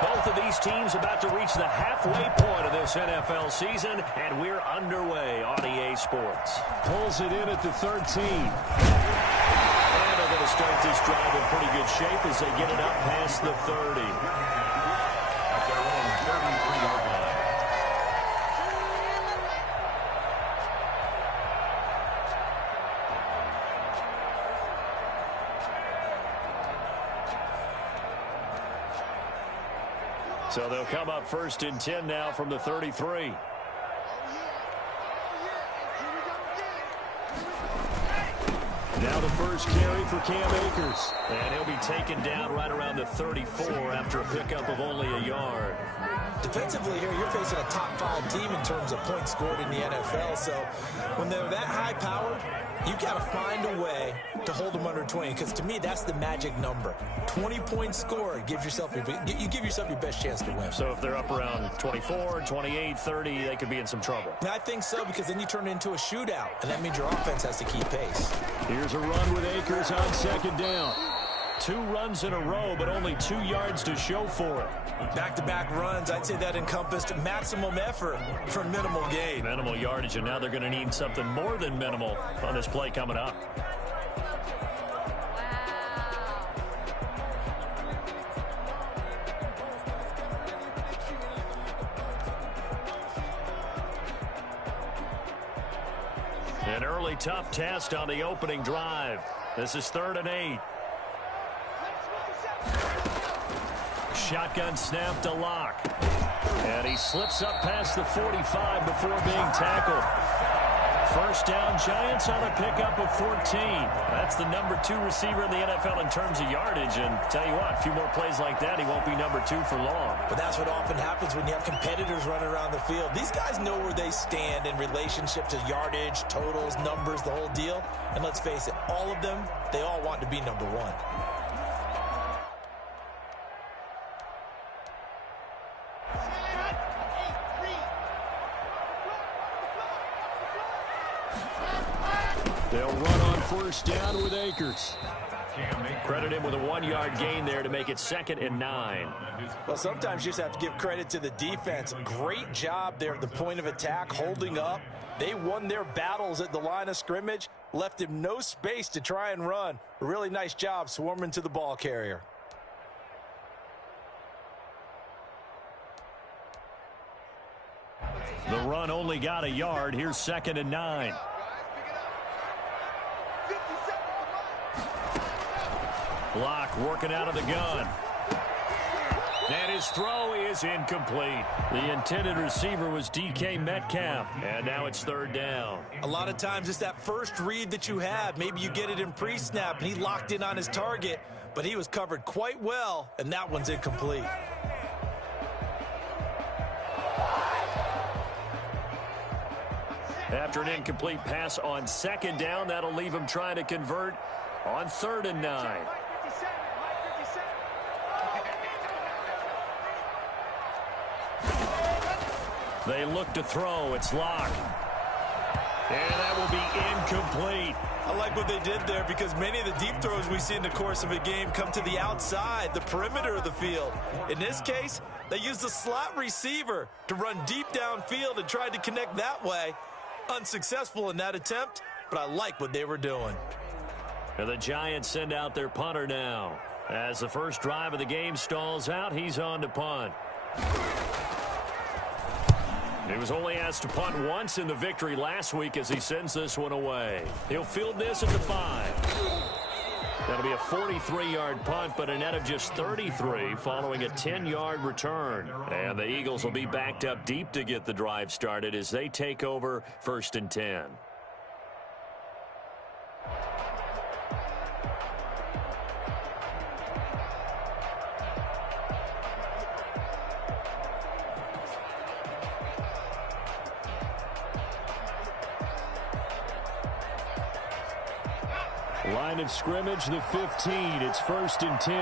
Both of these teams about to reach the halfway point of this NFL season, and we're underway on EA Sports. Pulls it in at the 13. And they're going to start this drive in pretty good shape as they get it up past the 30. At their own 33-yard line. So they'll come up 1st and 10 now from the 33. Now the first carry for Cam Akers. And he'll be taken down right around the 34 after a pickup of only a yard. Defensively here, you're facing a top-5 team in terms of points scored in the NFL. So when they're that high-powered, you've got to find a way to hold them under 20. Because to me, that's the magic number. 20 points scored gives yourself you give yourself your best chance to win. So if they're up around 24, 28, 30, they could be in some trouble. I think so, because then you turn it into a shootout, and that means your offense has to keep pace. Here's a run with Akers on 2nd down. 2 runs in a row, but only 2 yards to show for it. Back-to-back runs, I'd say that encompassed maximum effort for minimal gain. Minimal yardage, and now they're going to need something more than minimal on this play coming up. An early tough test on the opening drive. This is 3rd and 8. Shotgun snap to Locke. And he slips up past the 45 before being tackled. 1st down, Giants on a pickup of 14. That's the number 2 receiver in the NFL in terms of yardage. And tell you what, a few more plays like that, he won't be number 2 for long. But that's what often happens when you have competitors running around the field. These guys know where they stand in relationship to yardage, totals, numbers, the whole deal. And let's face it, all of them, they all want to be number 1. They'll run on 1st down with Akers. Credit him with a 1-yard gain there to make it 2nd and 9. Well, sometimes you just have to give credit to the defense. Great job there at the point of attack, holding up. They won their battles at the line of scrimmage, left him no space to try and run. A really nice job swarming to the ball carrier. The run only got a yard. Here's 2nd and 9. Locke working out of the gun. And his throw is incomplete. The intended receiver was DK Metcalf. And now it's 3rd down. A lot of times it's that first read that you have. Maybe you get it in pre-snap, and he locked in on his target, but he was covered quite well, and that one's incomplete. After an incomplete pass on 2nd down, that'll leave him trying to convert on 3rd and 9. They look to throw. It's Locke. And that will be incomplete. I like what they did there, because many of the deep throws we see in the course of a game come to the outside, the perimeter of the field. In this case, they used the slot receiver to run deep downfield and tried to connect that way. Unsuccessful in that attempt, but I like what they were doing. And the Giants send out their punter now. As the first drive of the game stalls out, he's on to punt. He was only asked to punt once in the victory last week as he sends this one away. He'll field this at the 5. That'll be a 43-yard punt, but a net of just 33 following a 10-yard return. And the Eagles will be backed up deep to get the drive started as they take over 1st and 10. Line of scrimmage, the 15. It's 1st and 10.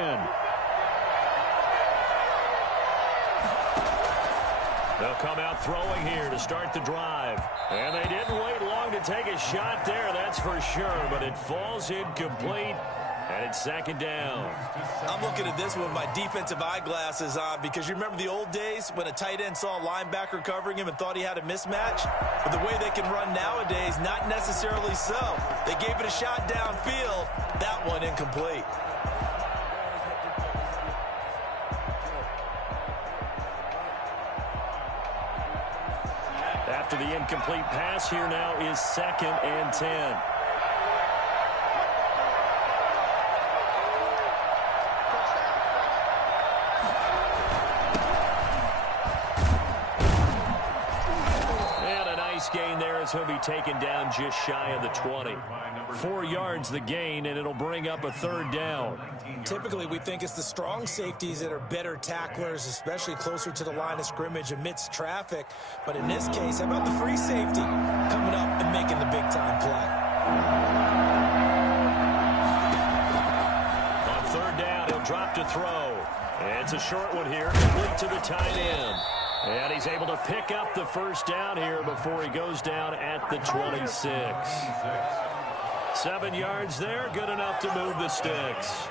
They'll come out throwing here to start the drive. And they didn't wait long to take a shot there, that's for sure. But it falls incomplete. And it's second down. I'm looking at this with my defensive eyeglasses on because you remember the old days when a tight end saw a linebacker covering him and thought he had a mismatch? But the way they can run nowadays, not necessarily so. They gave it a shot downfield. That one incomplete. After the incomplete pass, here now is 2nd and 10. Gain there as he'll be taken down just shy of the 20. 4 yards the gain, and it'll bring up a 3rd down. Typically, we think it's the strong safeties that are better tacklers, especially closer to the line of scrimmage amidst traffic. But in this case, how about the free safety coming up and making the big-time play? On 3rd down, he'll drop to throw. And it's a short one here, complete to the tight end. And he's able to pick up the 1st down here before he goes down at the 26. 7 yards there, good enough to move the sticks.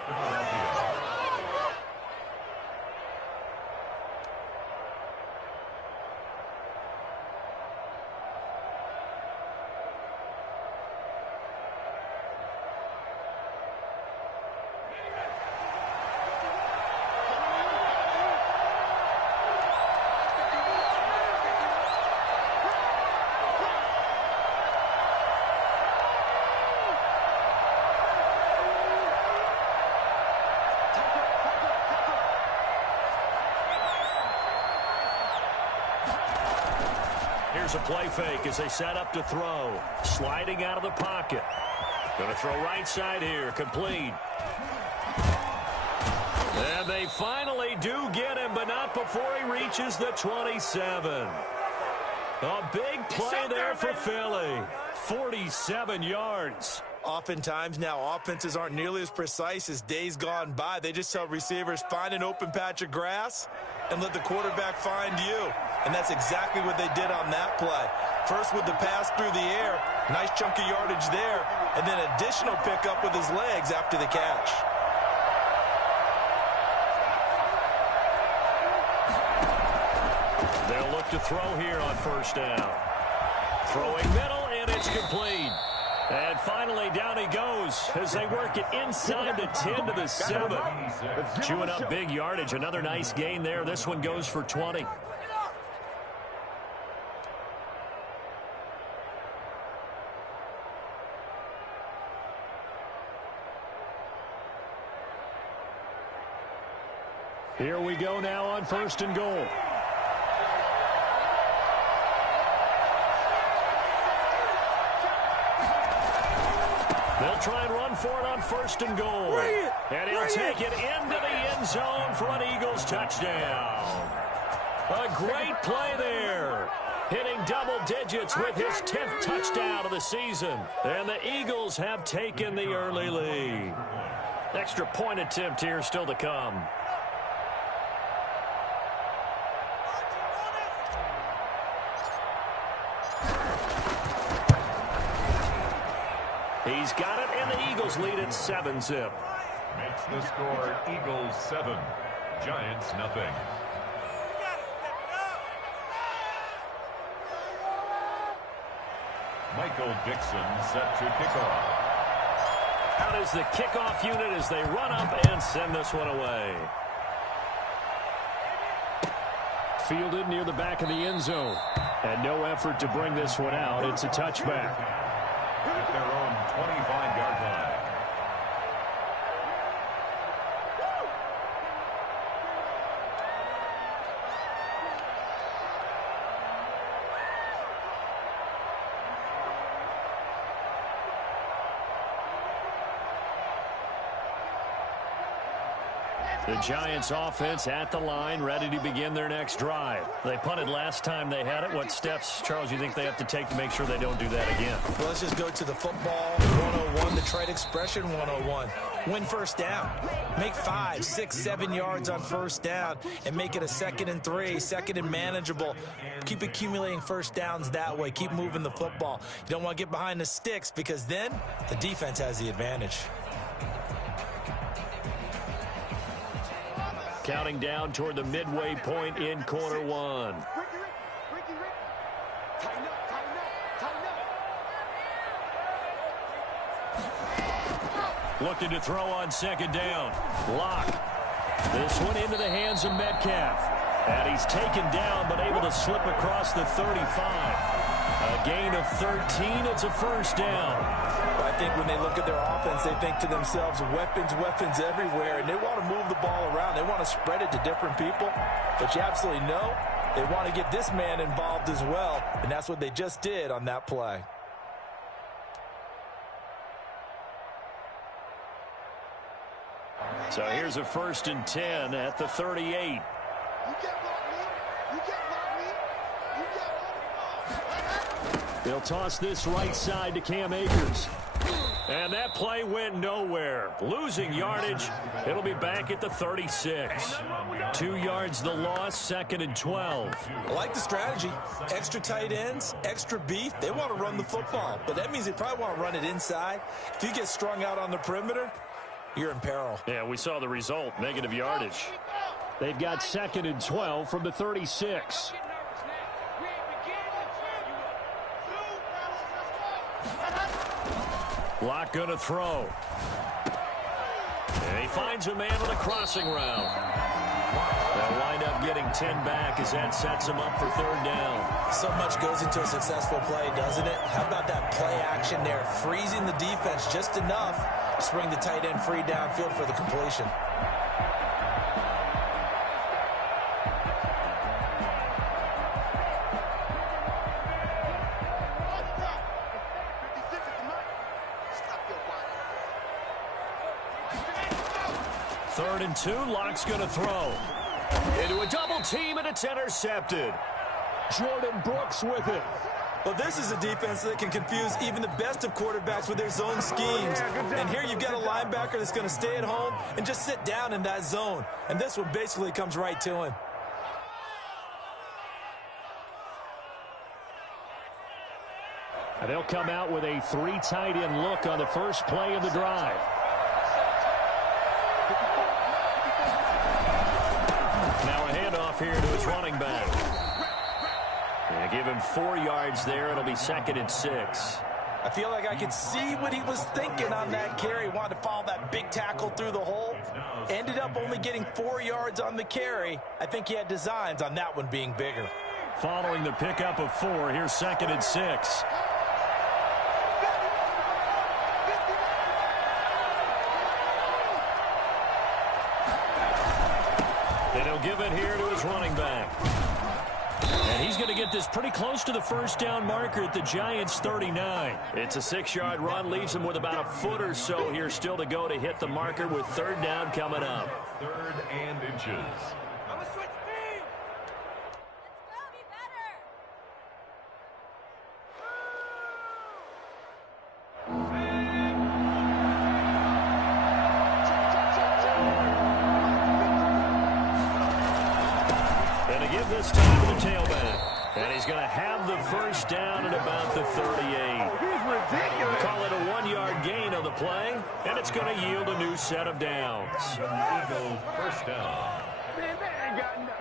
Here's a play fake as they set up to throw. Sliding out of the pocket. Going to throw right side here. Complete. And they finally do get him, but not before he reaches the 27. A big play there for Philly. 47 yards. Oftentimes now, offenses aren't nearly as precise as days gone by. They just tell receivers, find an open patch of grass and let the quarterback find you. And that's exactly what they did on that play. First with the pass through the air, nice chunk of yardage there, and then additional pickup with his legs after the catch. They'll look to throw here on 1st down. Throwing middle, and it's complete. And finally, down he goes as they work it inside the 10 to the 7. Chewing up big yardage. Another nice gain there. This one goes for 20. Here we go now on 1st and goal. They'll try and run for it on 1st and goal. And he'll take it into the end zone for an Eagles touchdown. A great play there. Hitting double digits with his 10th touchdown of the season. And the Eagles have taken the early lead. Extra point attempt here still to come. He's got it, and the Eagles lead at 7-zip. Makes the score Eagles 7, Giants nothing. Michael Dixon set to kick off. Out is the kickoff unit as they run up and send this one away. Fielded near the back of the end zone. And no effort to bring this one out. It's a touchback. At their own 25-yard line. The Giants offense at the line, ready to begin their next drive. They punted last time they had it. What steps, Charles, you think they have to take to make sure they don't do that again? Well, let's just go to the football 101, the trade expression 101. Win 1st down. Make 5, 6, 7 yards on 1st down and make it a 2nd and 3, 2nd and manageable. Keep accumulating 1st downs that way. Keep moving the football. You don't want to get behind the sticks because then the defense has the advantage. Counting down toward the midway point in quarter one. Looking to throw on second down. Locke. This one into the hands of Metcalf. And he's taken down, but able to slip across the 35. A gain of 13. It's a first down. Well, I think when they look at their offense, they think to themselves, weapons, weapons everywhere. And they want to move the ball around. They want to spread it to different people. But you absolutely know they want to get this man involved as well. And that's what they just did on that play. So here's a 1st and 10 at the 38. They'll toss this right side to Cam Akers. And that play went nowhere. Losing yardage. It'll be back at the 36. 2 yards the loss, 2nd and 12. I like the strategy. Extra tight ends, extra beef. They want to run the football. But that means they probably want to run it inside. If you get strung out on the perimeter, you're in peril. Yeah, we saw the result. Negative yardage. They've got 2nd and 12 from the 36. Locke gonna throw. And he finds a man on a crossing route. They'll wind up getting 10 back as that sets him up for 3rd down. So much goes into a successful play, doesn't it? How about that play action there? Freezing the defense just enough to bring the tight end free downfield for the completion. Third and 2, Locke's going to throw. Into a double team, and it's intercepted. Jordan Brooks with it. Well, this is a defense that can confuse even the best of quarterbacks with their zone schemes. And here you've got a linebacker that's going to stay at home and just sit down in that zone. And this one basically comes right to him. And they'll come out with a 3 tight end look on the first play of the drive. Now a handoff here to his running back. And give him 4 yards there. It'll be 2nd and 6. I feel like I could see what he was thinking on that carry. Wanted to follow that big tackle through the hole. Ended up only getting 4 yards on the carry. I think he had designs on that one being bigger. Following the pickup of 4, here's 2nd and 6. And he'll give it here to his running back. And he's going to get this pretty close to the first down marker at the Giants' 39. It's a 6-yard run, leaves him with about a foot or so here still to go to hit the marker with 3rd down coming up. 3rd and inches. This time to the tailback. And he's going to have the first down at about the 38. Call it a 1-yard gain on the play, and it's going to yield a new set of downs. Eagles first down. Man, they ain't got nothing.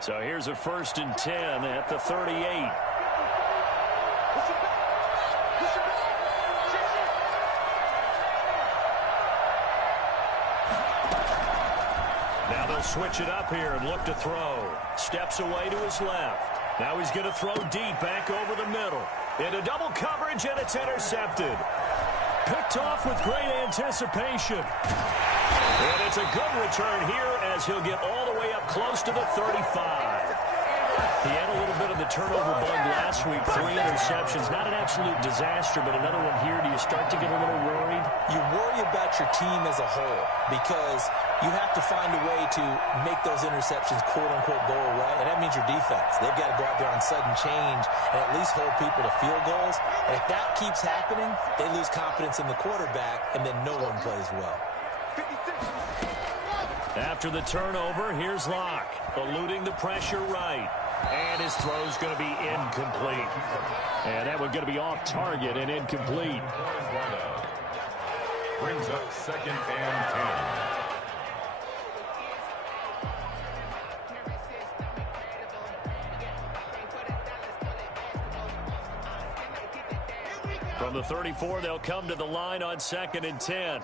So here's a 1st and 10 at the 38. Now they'll switch it up here and look to throw. Steps away to his left. Now he's going to throw deep back over the middle. Into double coverage, and it's intercepted. Picked off with great anticipation. And it's a good return here as he'll get all the way up close to the 35. He had a little bit of the turnover bug last week, 3 interceptions. Not an absolute disaster, but another one here. Do you start to get a little worried? You worry about your team as a whole because you have to find a way to make those interceptions, quote-unquote, go away, and that means your defense. They've got to go out there on sudden change and at least hold people to field goals. And if that keeps happening, they lose confidence in the quarterback, and then no one plays well. After the turnover, here's Locke, eluding the pressure right. And his throw's going to be incomplete. And that one's going to be off target and incomplete. Brings up 2nd and 10. From the 34, they'll come to the line on 2nd and 10.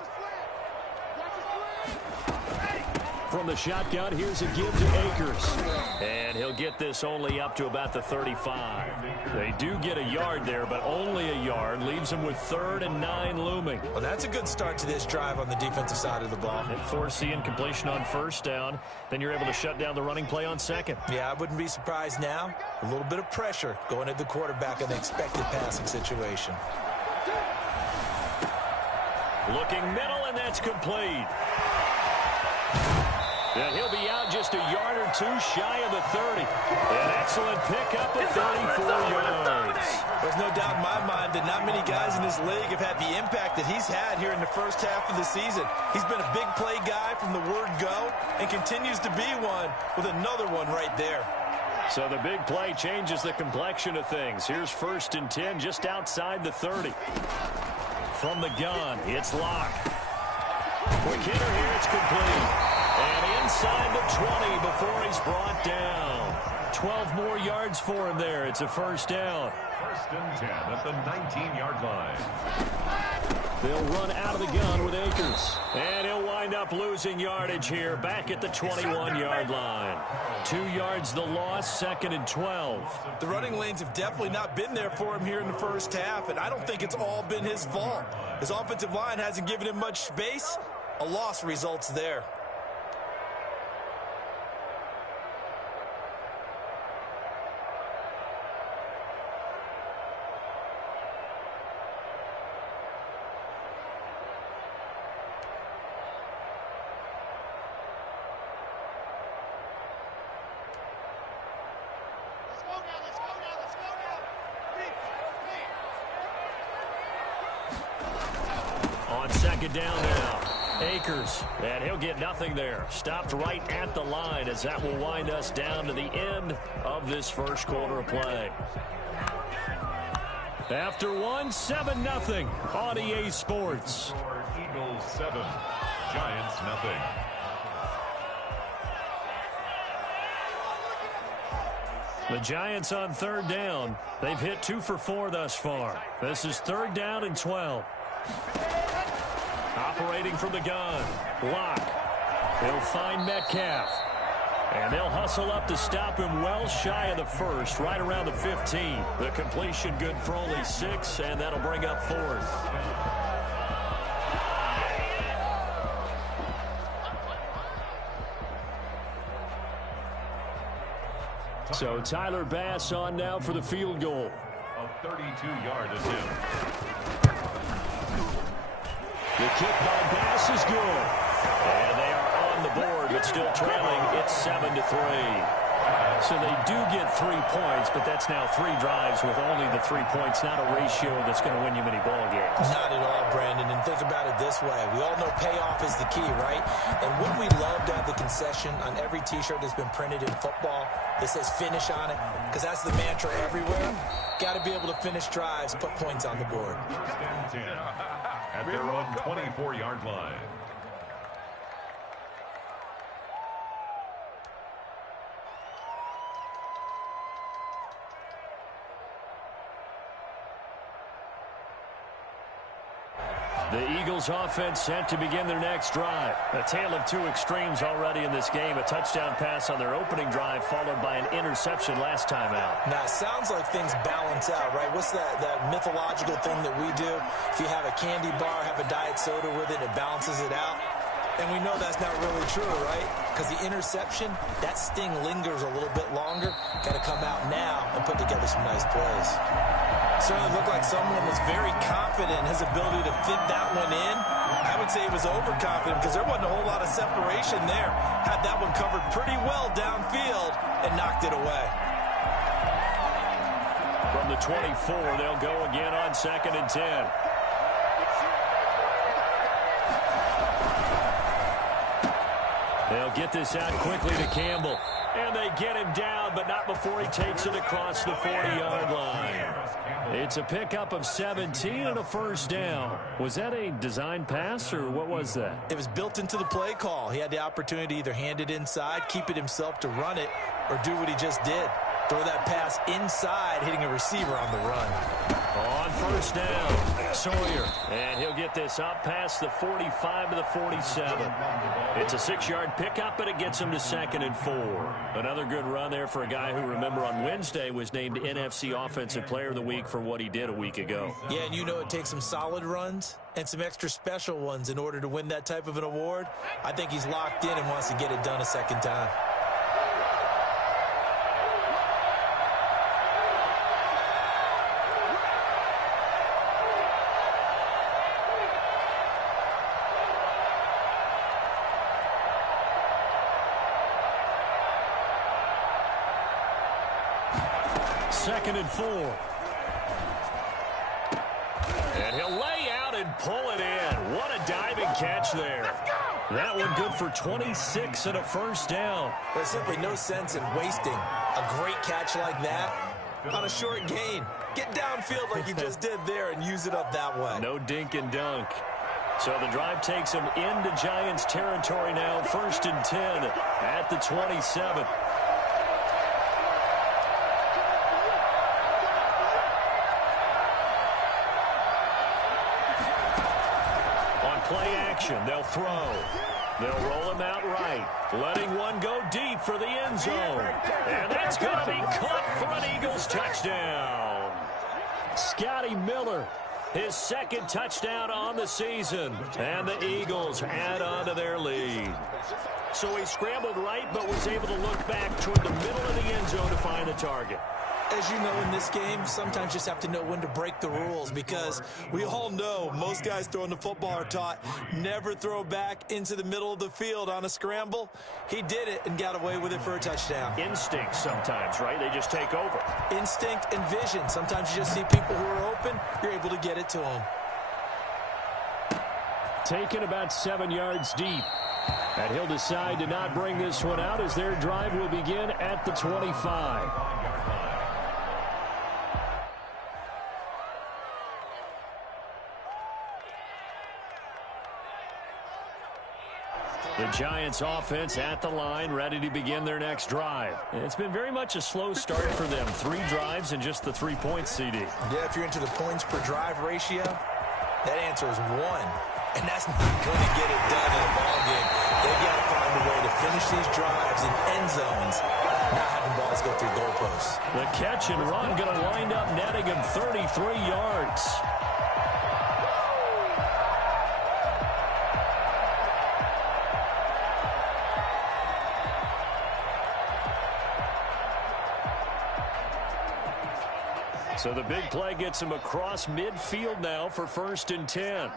From the shotgun, here's a give to Akers. And he'll get this only up to about the 35. They do get a yard there, but only a yard. Leaves them with 3rd and 9 looming. Well, that's a good start to this drive on the defensive side of the ball. They force the incompletion on 1st down. Then you're able to shut down the running play on 2nd. Yeah, I wouldn't be surprised now. A little bit of pressure going at the quarterback in the expected passing situation. Looking middle, and that's complete. And he'll be out just a yard or two shy of the 30. An excellent pickup of 34 yards. There's no doubt in my mind that not many guys in this league have had the impact that he's had here in the first half of the season. He's been a big play guy from the word go and continues to be one with another one right there. So the big play changes the complexion of things. Here's 1st and 10 just outside the 30. From the gun, it's Locke. Quick hitter here, it's complete. And inside the 20 before he's brought down. 12 more yards for him there. It's a 1st down. 1st and 10 at the 19-yard line. They'll run out of the gun with Akers. And he'll wind up losing yardage here back at the 21-yard line. 2 yards the loss, 2nd and 12. The running lanes have definitely not been there for him here in the first half, and I don't think it's all been his fault. His offensive line hasn't given him much space. A loss results there. On 2nd down now, Akers, and he'll get nothing there. Stopped right at the line as that will wind us down to the end of this first quarter of play. After one, 7-0 on EA Sports. Eagles 7, Giants nothing. The Giants on 3rd down. They've hit 2 for 4 thus far. This is 3rd down and 12. Operating from the gun, Locke. He'll find Metcalf. And they'll hustle up to stop him well shy of the 1st, right around the 15. The completion good for only 6, and that'll bring up 4th. So Tyler Bass on now for the field goal. A 32-yard attempt. The kick by Bass is good. And they are on the board, but still trailing. It's 7-3. So they do get 3 points, but that's now 3 drives with only the 3 points, not a ratio that's going to win you many ball games. Not at all, Brandon. And think about it this way. We all know payoff is the key, right? And wouldn't we love to have the concession on every T-shirt that's been printed in football that says finish on it? Because that's the mantra everywhere. Got to be able to finish drives, put points on the board. 10 at their own 24-yard line. The Eagles offense set to begin their next drive. A tale of 2 extremes already in this game. A touchdown pass on their opening drive followed by an interception last time out. Now, it sounds like things balance out, right? What's that mythological thing that we do? If you have a candy bar, have a diet soda with it, it balances it out. And we know that's not really true, right? Because the interception, that sting lingers a little bit longer. Got to come out now and put together some nice plays. Certainly looked like someone was very confident in his ability to fit that one in. I would say he was overconfident because there wasn't a whole lot of separation there. Had that one covered pretty well downfield and knocked it away. From the 24, they'll go again on 2nd and 10. They'll get this out quickly to Campbell. And they get him down, but not before he takes it across the 40-yard line. It's a pickup of 17 and a first down. Was that a design pass, or what was that? It was built into the play call. He had the opportunity to either hand it inside, keep it himself to run it, or do what he just did. Throw that pass inside, hitting a receiver on the run. On first down, Sawyer. And he'll get this up past the 45 to the 47. It's a 6-yard pickup, but it gets him to 2nd and 4. Another good run there for a guy who, remember, on Wednesday was named NFC Offensive Player of the Week for what he did a week ago. Yeah, and you know it takes some solid runs and some extra special ones in order to win that type of an award. I think he's locked in and wants to get it done a second time. Second and 4. And he'll lay out and pull it in. What a diving catch there. That one good for 26 and a first down. There's simply no sense in wasting a great catch like that on a short gain. Get downfield like he just did there and use it up that way. No dink and dunk. So the drive takes him into Giants territory now. 1st and 10 at the 27. Play action. They'll throw. They'll roll him out right. Letting one go deep for the end zone. And that's going to be caught for an Eagles touchdown. Scotty Miller, his 2nd touchdown on the season. And the Eagles add on to their lead. So he scrambled right, but was able to look back toward the middle of the end zone to find the target. As you know, in this game, sometimes you just have to know when to break the rules, because we all know most guys throwing the football are taught never throw back into the middle of the field on a scramble. He did it and got away with it for a touchdown. Instinct sometimes, right? They just take over. Instinct and vision. Sometimes you just see people who are open, you're able to get it to them. Taken about 7 yards deep. And he'll decide to not bring this one out as their drive will begin at the 25. The Giants offense at the line, ready to begin their next drive. It's been very much a slow start for them. 3 drives and just the 3 points, CD. Yeah, if you're into the points per drive ratio, that answer is 1. And that's not going to get it done in a ball game. They've got to find a way to finish these drives in end zones, not having balls go through goalposts. The catch and run going to wind up netting him 33 yards. So the big play gets him across midfield now for 1st and 10.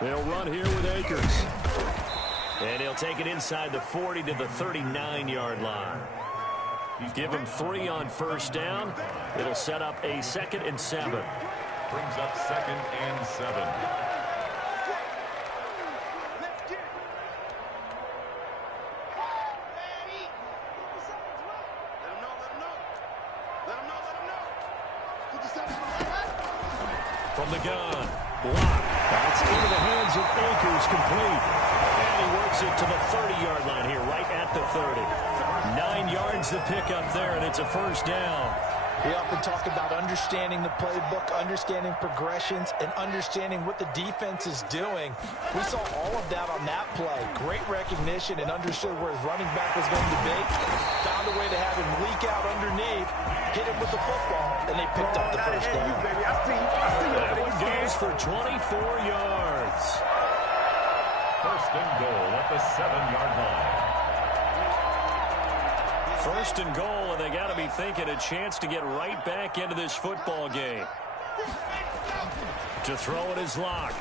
They'll run here with Akers. And he'll take it inside the 40 to the 39-yard line. Give him 3 on first down. It'll set up a 2nd and 7. Brings up 2nd and 7. From the gun, block. That's into the hands of Akers, complete. And he works it to the 30-yard line here, right at the 30. 9 yards the pickup there, and it's a first down. We often talk about understanding the playbook, understanding progressions, and understanding what the defense is doing. We saw all of that on that play. Great recognition and understood where his running back was going to be. Found a way to have him leak out underneath, hit him with the football, and they picked up the first down. That one goes for 24 yards. 1st and goal at the 7-yard line. 1st and goal, and they got to be thinking a chance to get right back into this football game. To throw it is Locke,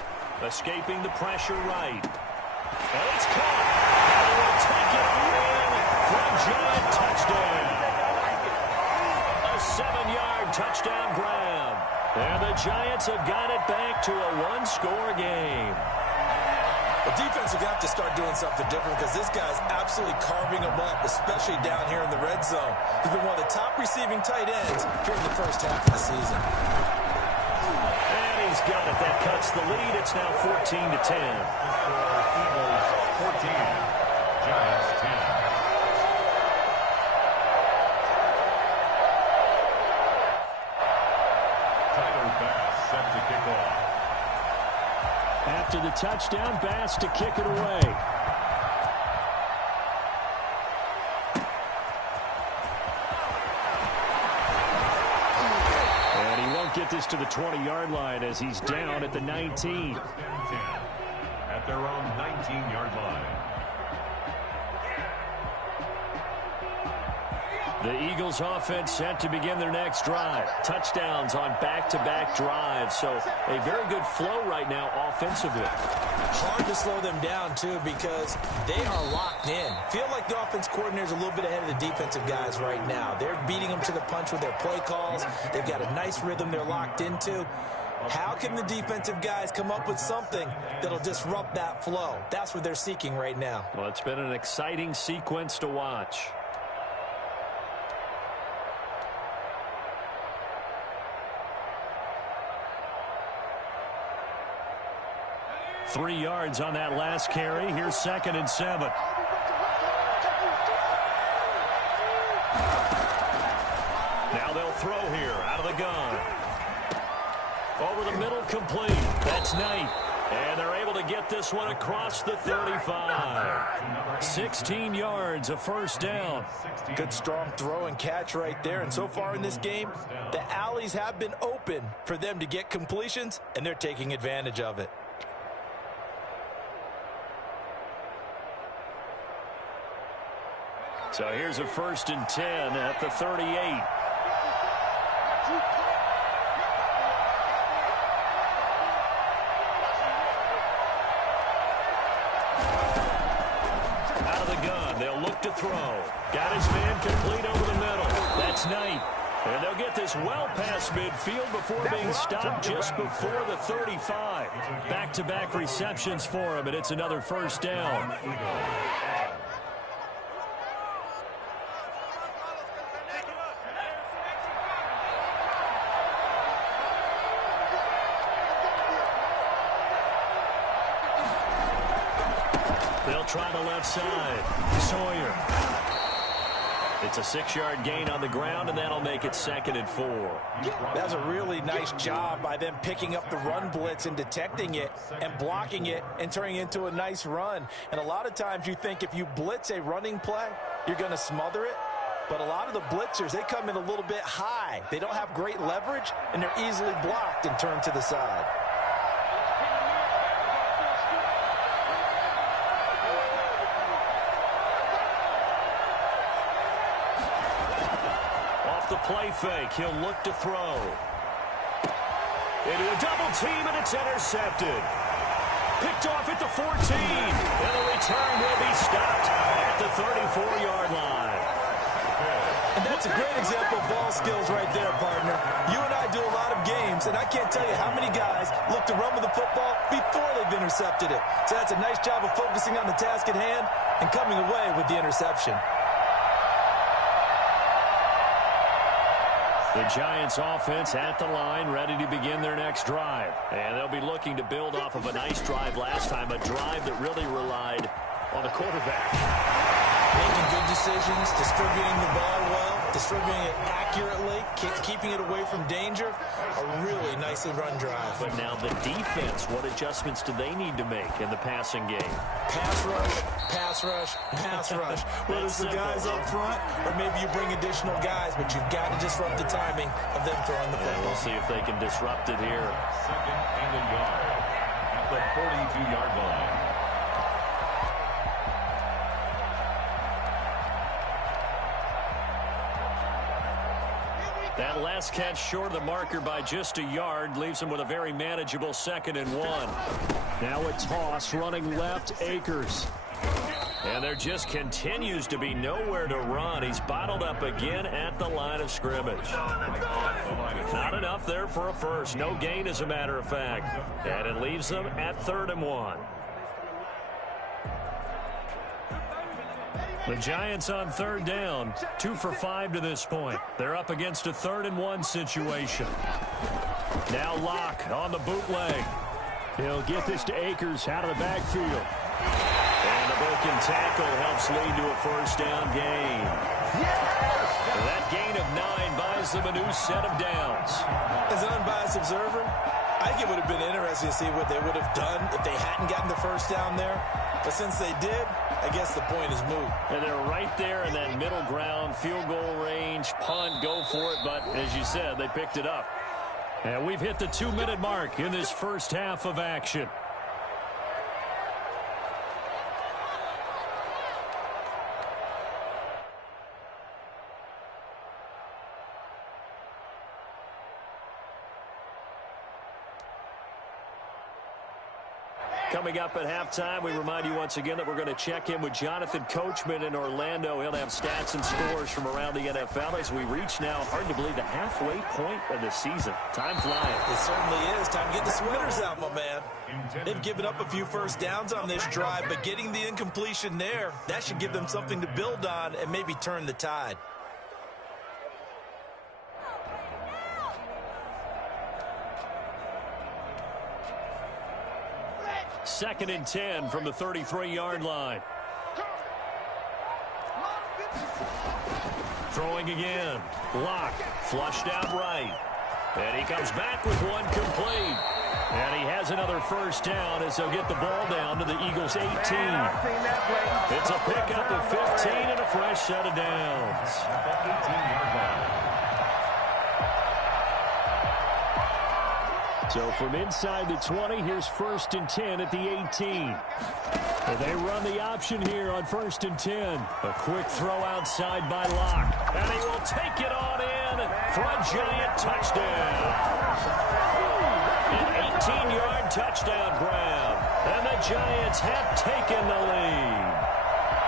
escaping the pressure right. And it's caught. And he will take it in for a Giant touchdown. A 7-yard touchdown grab. And the Giants have got it back to a 1-score game. The defense will have to start doing something different because this guy's absolutely carving them up, especially down here in the red zone. He's been one of the top receiving tight ends during the first half of the season. And he's got it. That cuts the lead. It's now 14-10. Eagles 14, Giants 10. Tyler Bass set to kick off. After the touchdown, Bass to kick it away. And he won't get this to the 20-yard line as he's down at the 19. At their own 19-yard line. The Eagles offense set to begin their next drive. Touchdowns on back-to-back drives. So a very good flow right now offensively. Hard to slow them down, too, because they are locked in. Feel like the offense coordinator is a little bit ahead of the defensive guys right now. They're beating them to the punch with their play calls. They've got a nice rhythm they're locked into. How can the defensive guys come up with something that'll disrupt that flow? That's what they're seeking right now. Well, it's been an exciting sequence to watch. Three yards on that last carry. Here's 2nd and 7. Now they'll throw here out of the gun. Over the middle, complete. That's Knight. And they're able to get this one across the 35. 16 yards, a first down. Good strong throw and catch right there. And so far in this game, the alleys have been open for them to get completions, and they're taking advantage of it. So here's a 1st and 10 at the 38. Out of the gun, they'll look to throw. Got his man complete over the middle. That's Knight. And they'll get this well past midfield before being stopped just before the 35. Back-to-back receptions for him, and it's another first down. They'll try the left side. Sawyer. It's a 6-yard gain on the ground, and that'll make it 2nd and 4. That's a really nice job by them picking up the run blitz and detecting it and blocking it and turning it into a nice run. And a lot of times you think if you blitz a running play, you're going to smother it. But a lot of the blitzers, they come in a little bit high. They don't have great leverage, and they're easily blocked and turned to the side. The play fake. He'll look to throw. Into a double team, and it's intercepted. Picked off at the 14. And the return will be stopped at the 34-yard line. And that's a great example of ball skills right there, partner. You and I do a lot of games, and I can't tell you how many guys look to run with the football before they've intercepted it. So that's a nice job of focusing on the task at hand and coming away with the interception. The Giants offense at the line, ready to begin their next drive. And they'll be looking to build off of a nice drive last time, a drive that really relied on the quarterback. Making good decisions, distributing the ball well, distributing it accurately, keeping it away from danger. A really nicely run drive. But now the defense, what adjustments do they need to make in the passing game? Pass rush, pass rush, pass rush. Whether it's the guys up front or maybe you bring additional guys, but you've got to disrupt the timing of them throwing the football. And we'll see if they can disrupt it here. 2nd and a yard at the 42-yard line. That last catch short of the marker by just a yard leaves him with a very manageable 2nd and 1. Now a toss running left, Akers. And there just continues to be nowhere to run. He's bottled up again at the line of scrimmage. Not enough there for a first. No gain, as a matter of fact. And it leaves them at 3rd and 1. The Giants on third down, 2 for 5 to this point. They're up against a 3rd-and-1 situation. Now Locke on the bootleg. He'll get this to Akers out of the backfield. And the broken tackle helps lead to a first down gain. That gain of 9 buys them a new set of downs. As an unbiased observer, I think it would have been interesting to see what they would have done if they hadn't gotten the first down there. But since they did, I guess the point is moot. And they're right there in that middle ground, field goal range, punt, go for it. But as you said, they picked it up. And we've hit the 2-minute mark in this first half of action. Coming up at halftime, we remind you once again that we're going to check in with Jonathan Coachman in Orlando. He'll have stats and scores from around the NFL as we reach now, hard to believe, the halfway point of the season. Time flying. It certainly is. Time to get the sweaters out, my man. They've given up a few first downs on this drive, but getting the incompletion there, that should give them something to build on and maybe turn the tide. Second and 10 from the 33-yard line. Throwing again. Locke flushed out right. And he comes back with one complete. And he has another first down as they'll get the ball down to the Eagles' 18. It's a pickup of 15 and a fresh set of downs. 18-yard line. So from inside the 20, here's 1st and 10 at the 18. And they run the option here on 1st and 10. A quick throw outside by Locke. And he will take it on in for a Giant touchdown. An 18-yard touchdown grab. And the Giants have taken the lead.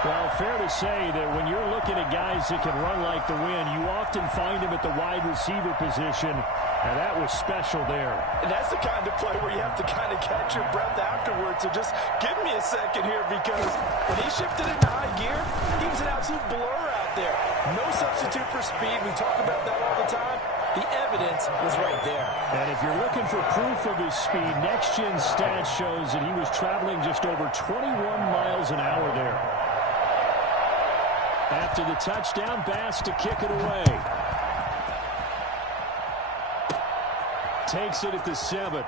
Well, fair to say that when you're looking at guys that can run like the wind, you often find them at the wide receiver position, and that was special there. And that's the kind of play where you have to kind of catch your breath afterwards. So just give me a second here, because when he shifted into high gear, he was an absolute blur out there. No substitute for speed. We talk about that all the time. The evidence was right there. And if you're looking for proof of his speed, Next Gen Stats shows that he was traveling just over 21 miles an hour there. After the touchdown, Bass to kick it away. Takes it at the 7.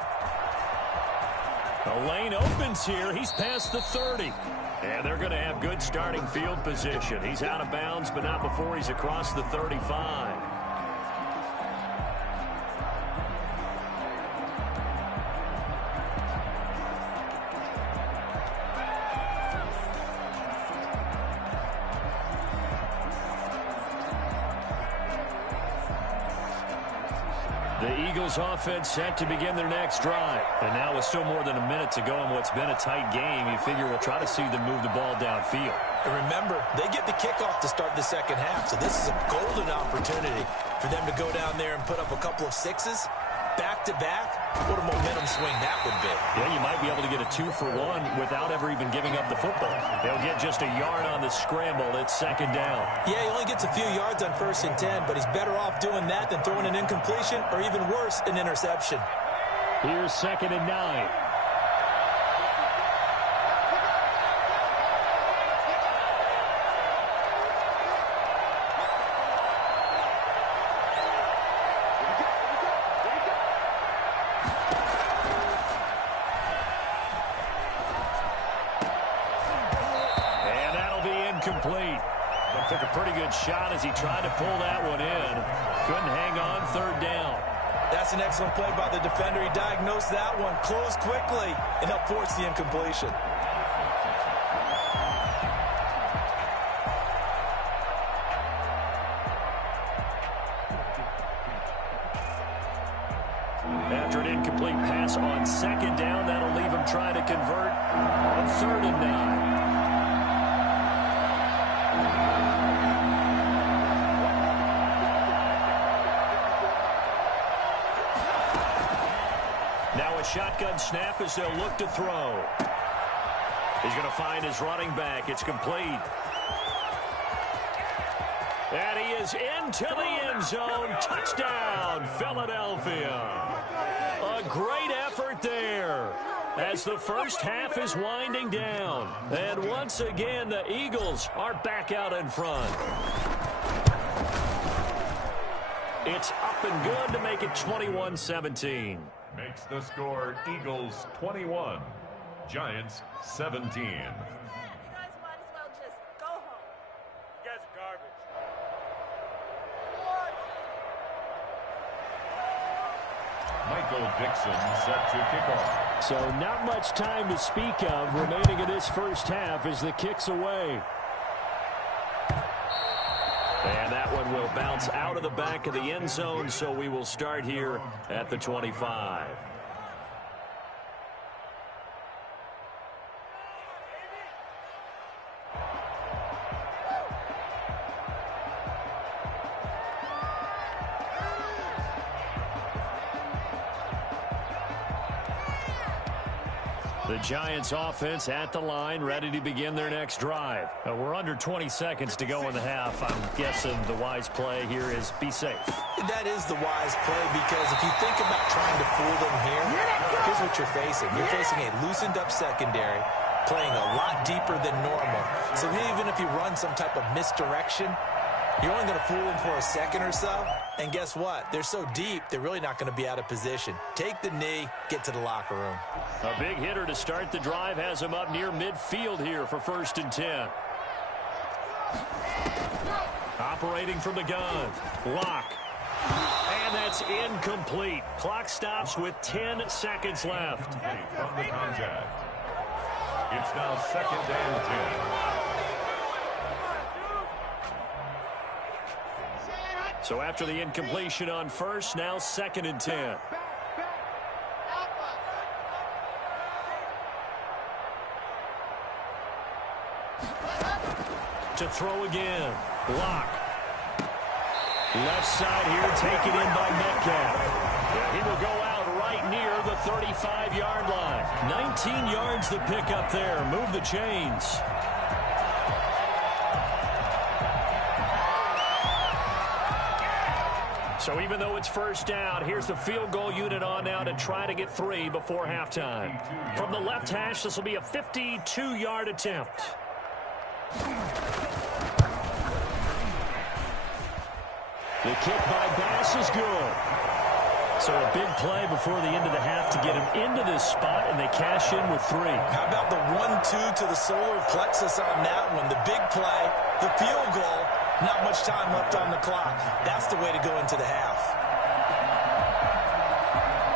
The lane opens here. He's past the 30. And they're going to have good starting field position. He's out of bounds, but not before he's across the 35. The Eagles offense set to begin their next drive. And now with still more than a minute to go in what's been a tight game, you figure we'll try to see them move the ball downfield. And remember, they get the kickoff to start the second half, so this is a golden opportunity for them to go down there and put up a couple of sixes back-to-back. What a momentum swing that would be. Yeah, you might be able to get a 2-for-1 without ever even giving up the football. They'll get just a yard on the scramble. It's second down. Yeah, he only gets a few yards on 1st and 10, but he's better off doing that than throwing an incompletion or even worse, an interception. Here's 2nd and 9. Complete. But took a pretty good shot as he tried to pull that one in. Couldn't hang on, 3rd down. That's an excellent play by the defender. He diagnosed that one, closed quickly, and helped force the incompletion. After an incomplete pass on 2nd down, that'll leave him trying to convert on 3rd and 9. Shotgun snap as they'll look to throw. He's going to find his running back. It's complete. is into the end zone. Touchdown, Philadelphia. A great effort there as the first half is winding down. And once again, the Eagles are back out in front. It's up and good to make it 21-17. Makes the score Eagles 21, Giants 17. You guys might as well just go home. You guys are garbage. Michael Dixon set to kick off. So not much time to speak of remaining in this first half as the kick's away. And that one will bounce out of the back of the end zone, so we will start here at the 25. The Giants offense at the line, ready to begin their next drive. We're under 20 seconds to go in the half. I'm guessing the wise play here is be safe. That is the wise play, because if you think about trying to fool them here, here's what you're facing. You're facing a loosened up secondary, playing a lot deeper than normal. So even if you run some type of misdirection, you're only going to fool them for a second or so. And guess what? They're so deep, they're really not going to be out of position. Take the knee, get to the locker room. A big hitter to start the drive has him up near midfield here for 1st and 10. Operating from the gun. Lock. And that's incomplete. Clock stops with 10 seconds left. From the contact. It's now 2nd and 10. So after the incompletion on first, now 2nd and 10. To throw again. Lock. Left side here, taken in by Metcalf. He will go out right near the 35-yard line. 19 yards to pick up there. Move the chains. So even though it's first down, here's the field goal unit on now to try to get 3 before halftime. From the left hash, this will be a 52-yard attempt. The kick by Bass is good. So a big play before the end of the half to get him into this spot, and they cash in with 3. How about the 1-2 to the solar plexus on that one? The big play, the field goal, not much time left on the clock. That's the way to go into the half.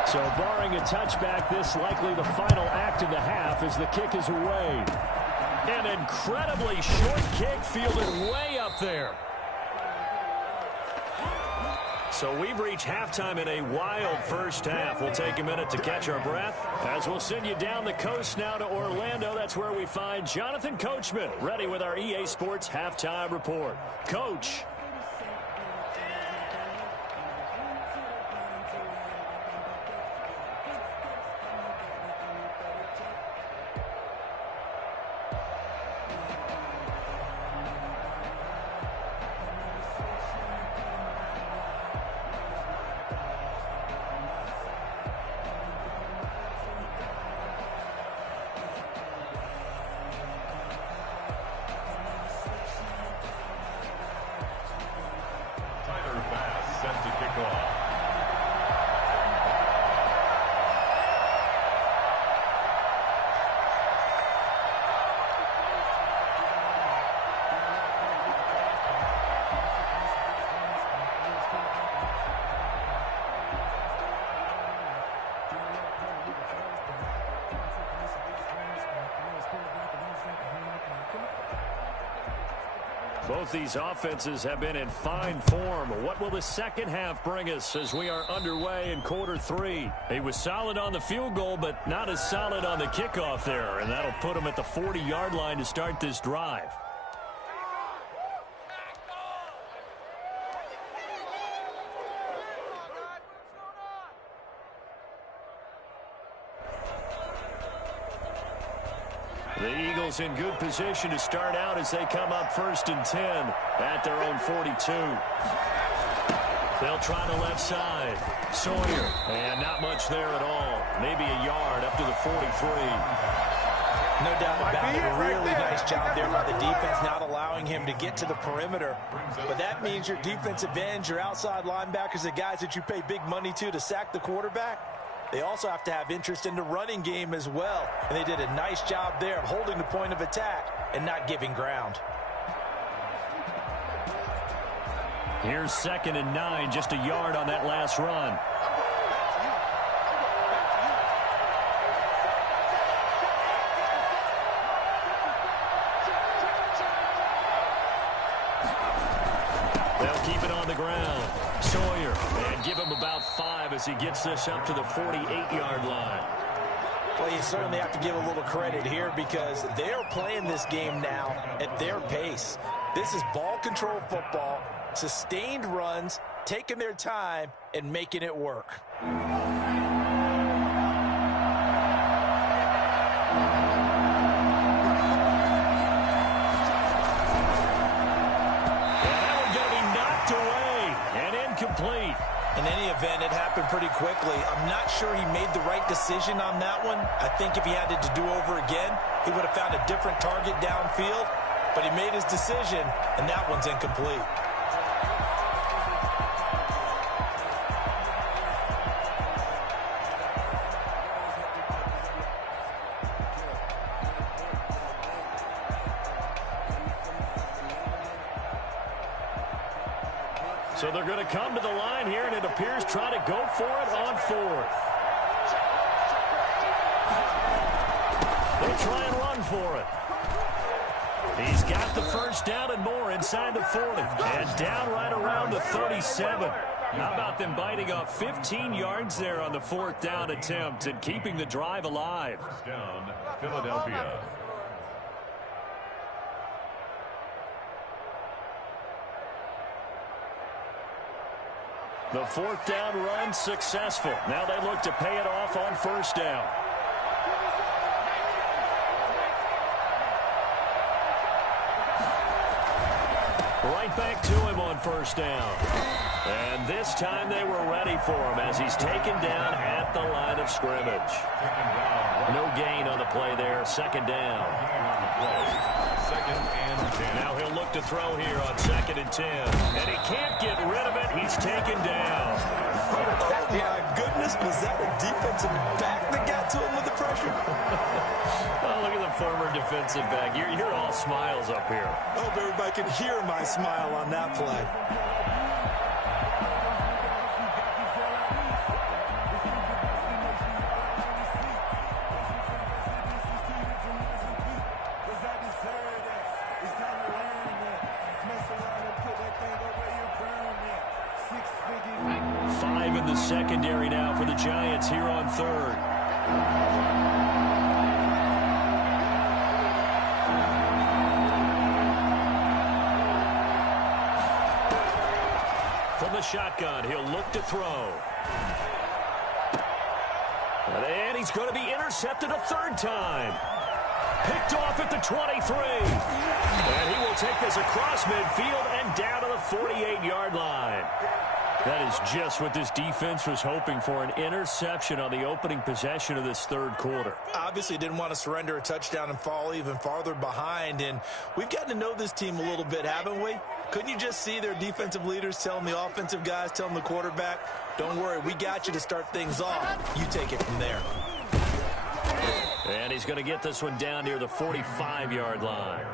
So barring a touchback, this likely the final act of the half as the kick is away. An incredibly short kick fielded way up there. So we've reached halftime in a wild first half. We'll take a minute to catch our breath as we'll send you down the coast now to Orlando. That's where we find Jonathan Coachman ready with our EA Sports Halftime Report. Coach. Both these offenses have been in fine form. What will the second half bring us as we are underway in quarter 3? He was solid on the field goal, but not as solid on the kickoff there, and that'll put him at the 40-yard line to start this drive. The Eagles in good position to start out as they come up 1st and 10 at their own 42. They'll try the left side. Sawyer, and not much there at all. Maybe a yard up to the 43. No doubt about it. A really nice job there by the defense, not allowing him to get to the perimeter. But that means your defensive ends, your outside linebackers, the guys that you pay big money to sack the quarterback, they also have to have interest in the running game as well. And they did a nice job there of holding the point of attack and not giving ground. Here's 2nd and 9, just a yard on that last run. They'll keep it on the ground. Sawyer, and give him about 5 as he gets this up to the 48-yard line. Well, you certainly have to give a little credit here because they're playing this game now at their pace. This is ball control football, sustained runs, taking their time, and making it work. Complete. In any event, it happened pretty quickly. I'm not sure he made the right decision on that one. I think if he had it to do over again, he would have found a different target downfield. But he made his decision, and that one's incomplete. So they're going to come to the line here, and it appears trying to go for it on 4th. They'll try and run for it. He's got the 1st down and more inside the 40. And down right around the 37. How about them biting off 15 yards there on the 4th down attempt and keeping the drive alive? Down, Philadelphia. The 4th down run successful. Now they look to pay it off on 1st down. Right back to him on 1st down. And this time they were ready for him as he's taken down at the line of scrimmage. No gain on the play there. 2nd down. 2nd and 10. Now he'll look to throw here on 2nd and 10. And he can't get rid of it. He's taken down. Oh, my goodness. Was that a defensive back that got to him with the pressure? Oh, look at the former defensive back. You're all smiles up here. I hope everybody can hear my smile on that play. In the secondary now for the Giants here on 3rd. From the shotgun, he'll look to throw. And he's going to be intercepted a 3rd time. Picked off at the 23. And he will take this across midfield and down to the 48-yard line. That is just what this defense was hoping for, an interception on the opening possession of this 3rd quarter. Obviously didn't want to surrender a touchdown and fall even farther behind, and we've gotten to know this team a little bit, haven't we? Couldn't you just see their defensive leaders telling the offensive guys, telling the quarterback, don't worry, we got you to start things off. You take it from there. And he's going to get this one down near the 45-yard line.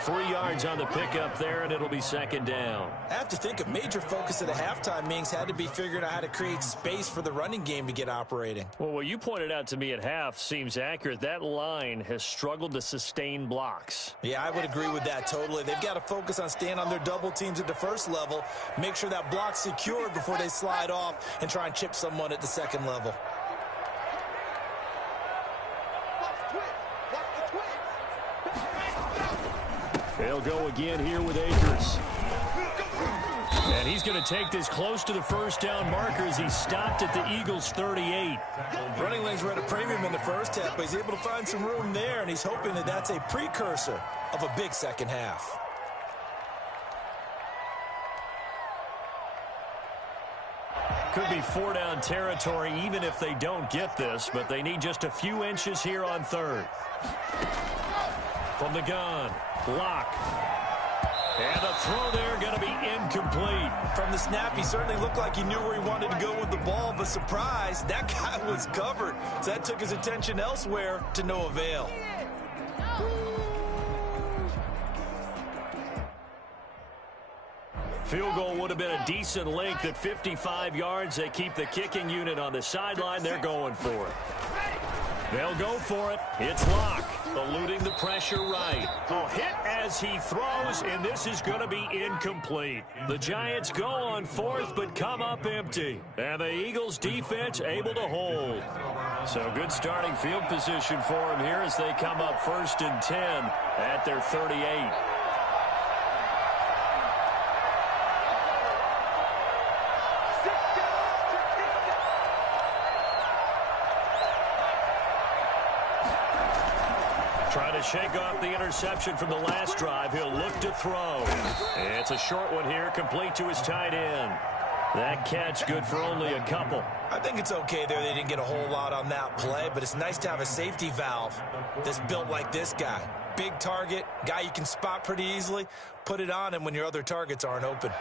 3 yards on the pickup there, and it'll be 2nd down. I have to think a major focus at the halftime meetings had to be figuring out how to create space for the running game to get operating. Well, what you pointed out to me at half seems accurate. That line has struggled to sustain blocks. Yeah, I would agree with that totally. They've got to focus on staying on their double teams at the 1st level, make sure that block's secured before they slide off and try and chip someone at the 2nd level. They'll go again here with Akers. And he's going to take this close to the first down marker as he stopped at the Eagles' 38. Running lanes were at a premium in the first half, but he's able to find some room there, and he's hoping that that's a precursor of a big second half. Could be 4-down territory even if they don't get this, but they need just a few inches here on third. From the gun, Locke. And the throw there going to be incomplete. From the snap, he certainly looked like he knew where he wanted to go with the ball, but surprise, that guy was covered. So that took his attention elsewhere to no avail. Field goal would have been a decent length at 55 yards. They keep the kicking unit on the sideline. They're going for it. They'll go for it. It's Locke, eluding the pressure right. Oh, hit as he throws, and this is going to be incomplete. The Giants go on fourth, but come up empty. And the Eagles defense able to hold. So good starting field position for them here as they come up 1st and 10 at their 38. Trying to shake off the interception from the last drive. He'll look to throw. It's a short one here, complete to his tight end. That catch good for only a couple. I think it's okay there. They didn't get a whole lot on that play, but it's nice to have a safety valve that's built like this guy. Big target, guy you can spot pretty easily. Put it on him when your other targets aren't open.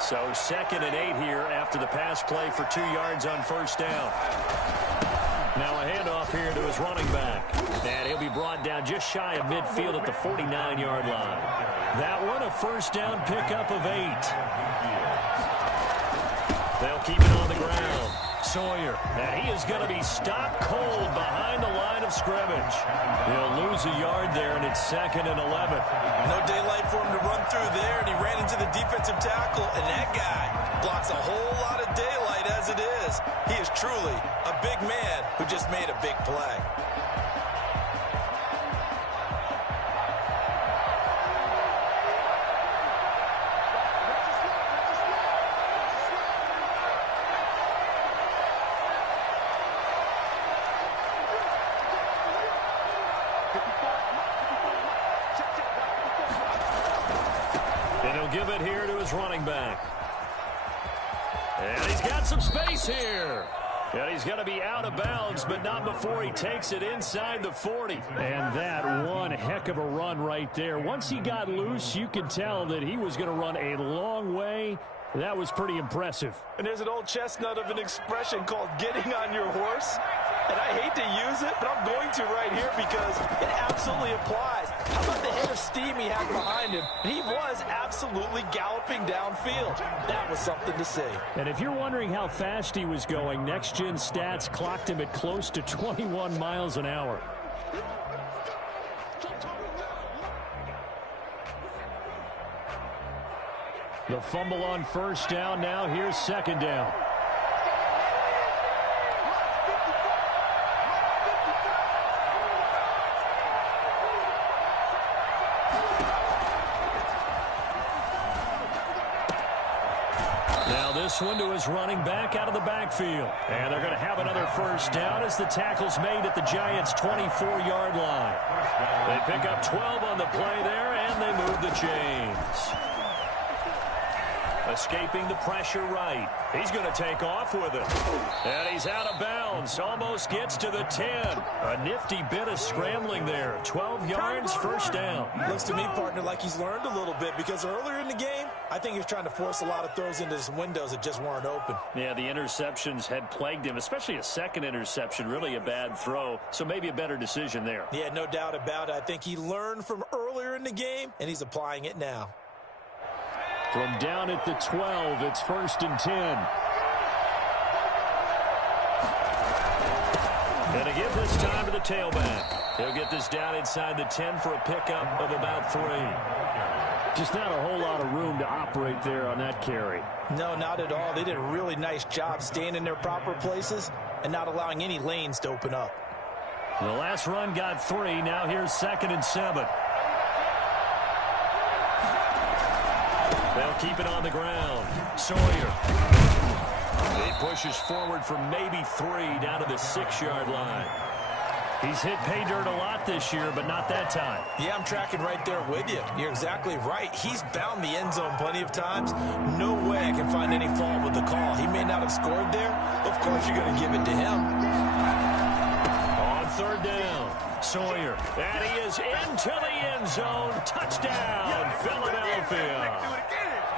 So 2nd and 8 here after the pass play for 2 yards on first down. Now a handoff here to his running back. And he'll be brought down just shy of midfield at the 49-yard line. That one a first down pickup of 8. They'll keep it on the ground. Sawyer. And he is going to be stopped cold behind the line of scrimmage. He'll lose a yard there, and it's 2nd and 11. No daylight for him to run through there, and he ran into the defensive tackle, and that guy blocks a whole lot of daylight as it is. He is truly a big man who just made a big play. And he'll give it here to his running back. And he's got some space here. And he's going to be out of bounds, but not before he takes it inside the 40. And that one heck of a run right there. Once he got loose, you could tell that he was going to run a long way. That was pretty impressive. And there's an old chestnut of an expression called getting on your horse. And I hate to use it, but I'm going to right here because it absolutely applies. How about the head of steam he had behind him? He was absolutely galloping downfield. That was something to see. And if you're wondering how fast he was going, Next Gen Stats clocked him at close to 21 miles an hour. The fumble on first down. Now here's 2nd down. This one to his running back out of the backfield. And they're going to have another first down as the tackle's made at the Giants' 24-yard line. They pick up 12 on the play there, and they move the chains. Escaping the pressure right. He's going to take off with it. And he's out of bounds. Almost gets to the 10. A nifty bit of scrambling there. 12 yards, first down. Looks to me, partner, like he's learned a little bit because earlier in the game, I think he was trying to force a lot of throws into his windows that just weren't open. Yeah, the interceptions had plagued him, especially a second interception. Really a bad throw, so maybe a better decision there. Yeah, no doubt about it. I think he learned from earlier in the game, and he's applying it now. From down at the 12, it's 1st and 10. And to give this time to the tailback. He'll get this down inside the 10 for a pickup of about 3. Just not a whole lot of room to operate there on that carry. No, not at all. They did a really nice job staying in their proper places and not allowing any lanes to open up. The last run got 3. Now here's 2nd and 7. They'll keep it on the ground. Sawyer. He pushes forward for maybe 3 down to the 6-yard line. He's hit pay dirt a lot this year, but not that time. Yeah, I'm tracking right there with you. You're exactly right. He's bound the end zone plenty of times. No way I can find any fault with the call. He may not have scored there. Of course you're going to give it to him. On 3rd down, Sawyer. And he is into the end zone. Touchdown, Philadelphia.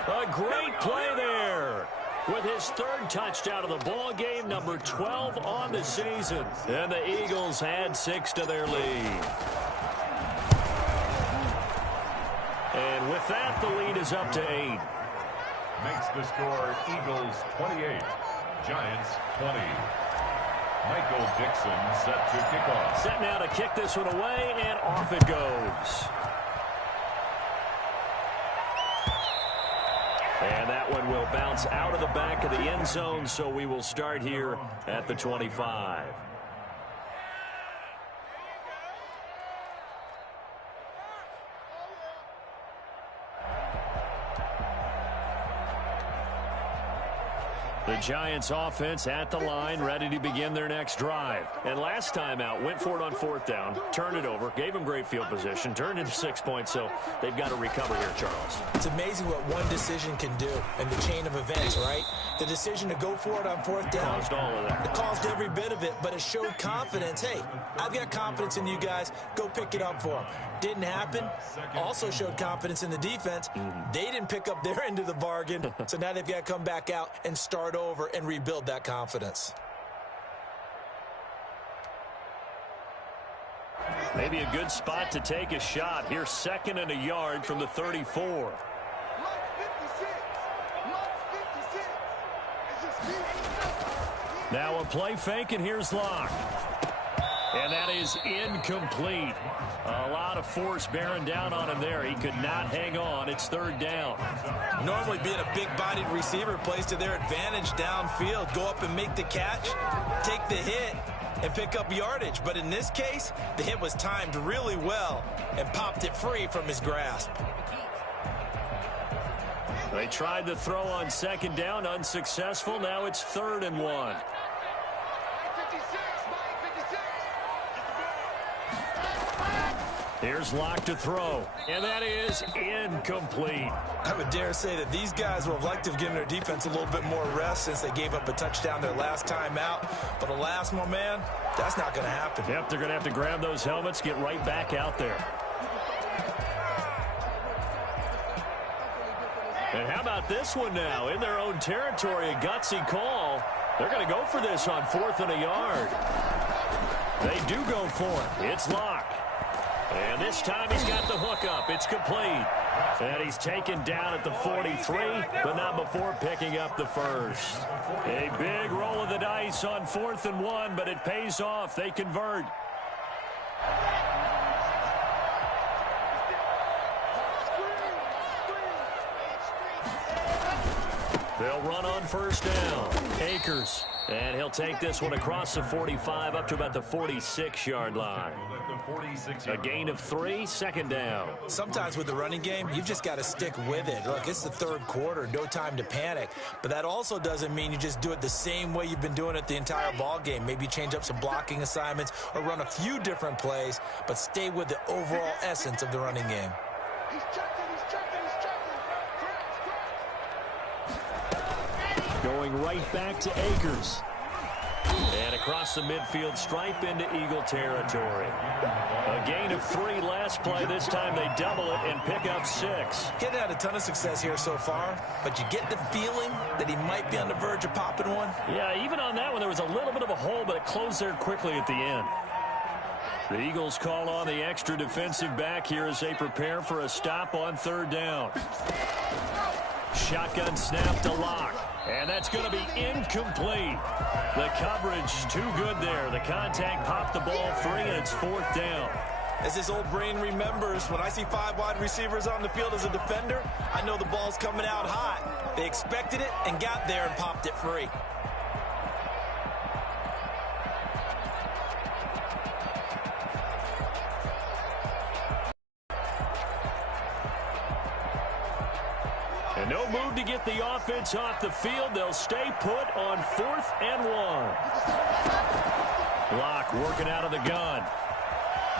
A great play there. With his 3rd touchdown of the ball game, number 12 on the season. And the Eagles add 6 to their lead. And with that, the lead is up to 8. Makes the score Eagles 28, Giants 20. Michael Dixon set to kick off. Set now to kick this one away, and off it goes. And that one will bounce out of the back of the end zone, so we will start here at the 25. The Giants offense at the line, ready to begin their next drive. And last time out, went for it on 4th down, turned it over, gave them great field position, turned into 6 points, so they've got to recover here, Charles. It's amazing what one decision can do in the chain of events, right? The decision to go for it on 4th down. Caused all of that. It caused every bit of it, but it showed confidence. Hey, I've got confidence in you guys. Go pick it up for them. Didn't happen. Also showed confidence in the defense. They didn't pick up their end of the bargain, so now they've got to come back out and start over and rebuild that confidence. Maybe a good spot to take a shot. Here's 2nd and a yard from the 34. Now a play fake, and here's Locke. And that is incomplete. A lot of force bearing down on him there. He could not hang on. It's 3rd down. Normally being a big-bodied receiver plays to their advantage downfield. Go up and make the catch, take the hit, and pick up yardage. But in this case, the hit was timed really well and popped it free from his grasp. They tried the throw on 2nd down, unsuccessful. Now it's 3rd and 1. Here's Locke to throw, and that is incomplete. I would dare say that these guys would have liked to have given their defense a little bit more rest since they gave up a touchdown their last time out. But alas, my man, that's not going to happen. Yep, they're going to have to grab those helmets, get right back out there. And how about this one now? In their own territory, a gutsy call. They're going to go for this on 4th and a yard. They do go for it. It's Locke. And this time he's got the hook up. It's complete. And he's taken down at the 43, but not before picking up the first. A big roll of the dice on 4th and 1, but it pays off. They convert. They'll run on 1st down. Akers. And he'll take this one across the 45 up to about the 46-yard line. A gain of 3, 2nd down. Sometimes with the running game, you've just got to stick with it. Look, it's the 3rd quarter, no time to panic. But that also doesn't mean you just do it the same way you've been doing it the entire ball game. Maybe change up some blocking assignments or run a few different plays, but stay with the overall essence of the running game. Going right back to Akers. And across the midfield stripe into Eagle territory. A gain of 3 last play. This time they double it and pick up 6. He hadn't had a ton of success here so far, but you get the feeling that he might be on the verge of popping one. Yeah, even on that one, there was a little bit of a hole, but it closed there quickly at the end. The Eagles call on the extra defensive back here as they prepare for a stop on 3rd down. Shotgun snap to Locke. And that's going to be incomplete. The coverage too good there. The contact popped the ball free, and it's 4th down. As his old brain remembers, when I see 5 wide receivers on the field as a defender, I know the ball's coming out hot. They expected it and got there and popped it free. And no move to get the offense off the field. They'll stay put on 4th and 1. Locke working out of the gun.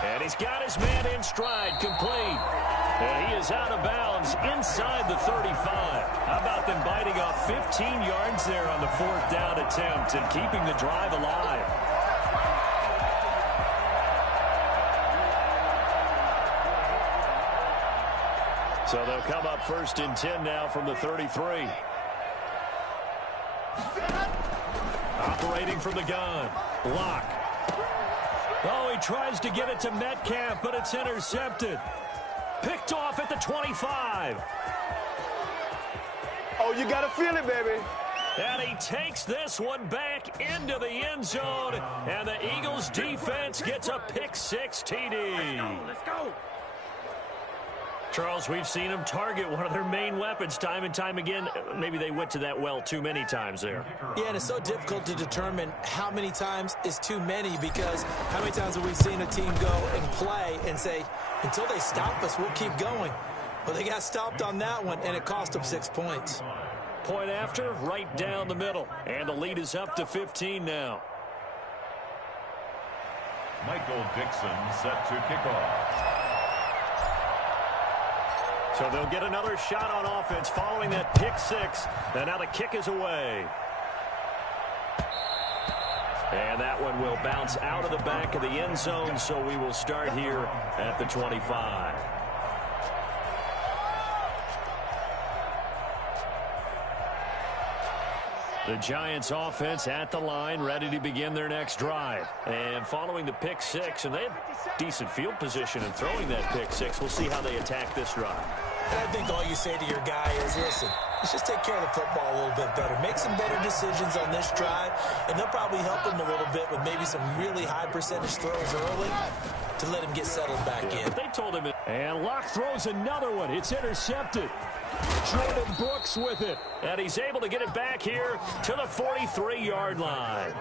And he's got his man in stride, complete. And he is out of bounds inside the 35. How about them biting off 15 yards there on the 4th down attempt and keeping the drive alive? So they'll come up 1st and 10 now from the 33. Operating from the gun. Locke. Oh, he tries to get it to Metcalf, but it's intercepted. Picked off at the 25. Oh, you got to feel it, baby. And he takes this one back into the end zone, and the Eagles defense gets a pick-6 TD. Let's go. Charles, we've seen them target one of their main weapons time and time again. Maybe they went to that well too many times there. Yeah, and it's so difficult to determine how many times is too many, because how many times have we seen a team go and play and say, until they stop us, we'll keep going. Well, they got stopped on that one, and it cost them 6 points. Point after, right down the middle. And the lead is up to 15 now. Michael Dixon set to kick off. So they'll get another shot on offense following that pick-6. And now the kick is away. And that one will bounce out of the back of the end zone, so we will start here at the 25. The Giants offense at the line, ready to begin their next drive. And following the pick-6, and they have decent field position in throwing that pick-6. We'll see how they attack this drive. And I think all you say to your guy is, listen, let's just take care of the football a little bit better. Make some better decisions on this drive, and they'll probably help him a little bit with maybe some really high percentage throws early to let him get settled back in. They told him it. And Locke throws another one. It's intercepted. Jordan Brooks with it. And he's able to get it back here to the 43-yard line.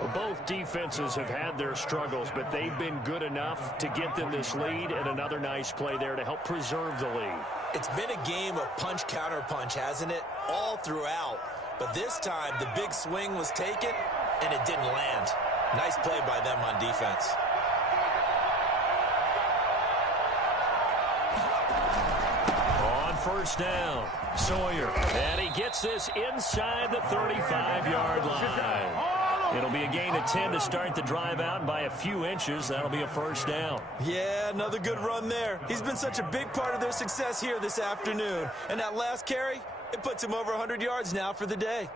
Well, both defenses have had their struggles, but they've been good enough to get them this lead, and another nice play there to help preserve the lead. It's been a game of punch-counter-punch, hasn't it? All throughout. But this time, the big swing was taken, and it didn't land. Nice play by them on defense. First down, Sawyer, and he gets this inside the 35-yard line. It'll be a gain of 10 to start the drive out, and by a few inches, that'll be a first down. Yeah, another good run there. He's been such a big part of their success here this afternoon. And that last carry, it puts him over 100 yards now for the day.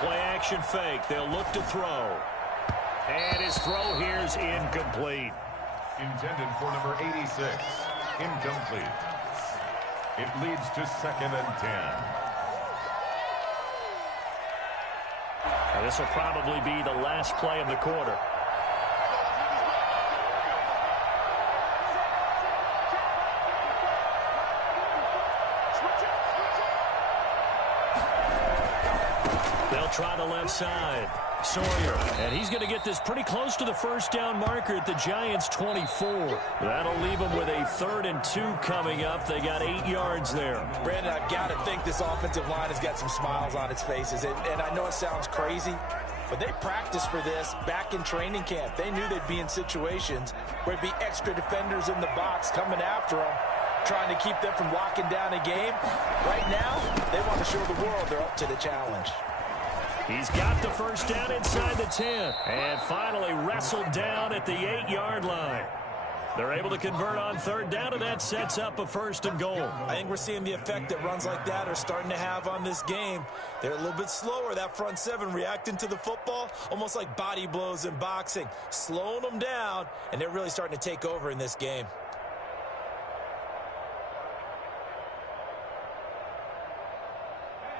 Play-action fake. They'll look to throw. And his throw here is incomplete. Intended for number 86. Incomplete. It leads to 2nd and 10. Now, this will probably be the last play of the quarter. Try the left side. Sawyer. And he's going to get this pretty close to the first down marker at the Giants' 24. That'll leave them with a 3rd and 2 coming up. They got 8 yards there. Brandon, I've got to think this offensive line has got some smiles on its faces. And I know it sounds crazy, but they practiced for this back in training camp. They knew they'd be in situations where it'd be extra defenders in the box coming after them, trying to keep them from locking down a game. Right now, they want to show the world they're up to the challenge. He's got the first down inside the 10. And finally wrestled down at the 8-yard line. They're able to convert on 3rd down, and that sets up a 1st and goal. I think we're seeing the effect that runs like that are starting to have on this game. They're a little bit slower, that front 7, reacting to the football, almost like body blows in boxing, slowing them down, and they're really starting to take over in this game.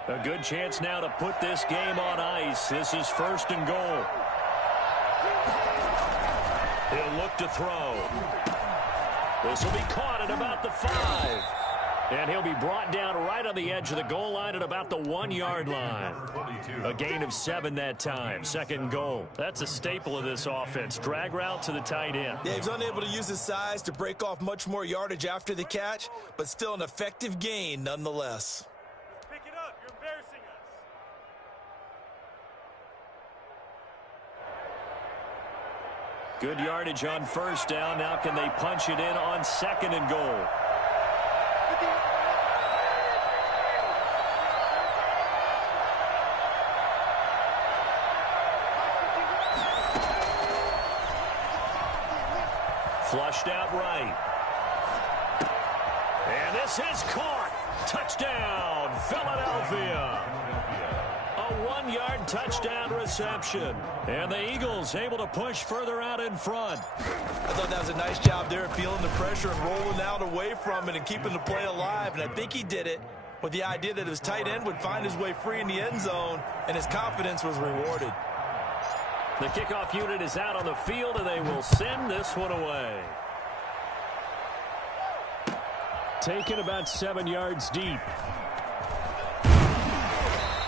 A good chance now to put this game on ice. This is 1st and goal. He'll look to throw. This will be caught at about the 5. And he'll be brought down right on the edge of the goal line at about the 1-yard line. A gain of 7 that time. 2nd goal. That's a staple of this offense. Drag route to the tight end. Yeah, he's unable to use his size to break off much more yardage after the catch, but still an effective gain nonetheless. Pick it up. You're embarrassing us. Good yardage on 1st down. Now can they punch it in on 2nd and goal? Flushed out right. And this is caught. Touchdown, Philadelphia. A 1-yard touchdown reception. And the Eagles able to push further out in front. I thought that was a nice job there, feeling the pressure and rolling out away from it and keeping the play alive. And I think he did it with the idea that his tight end would find his way free in the end zone, and his confidence was rewarded. The kickoff unit is out on the field, and they will send this one away. Taken about 7 yards deep.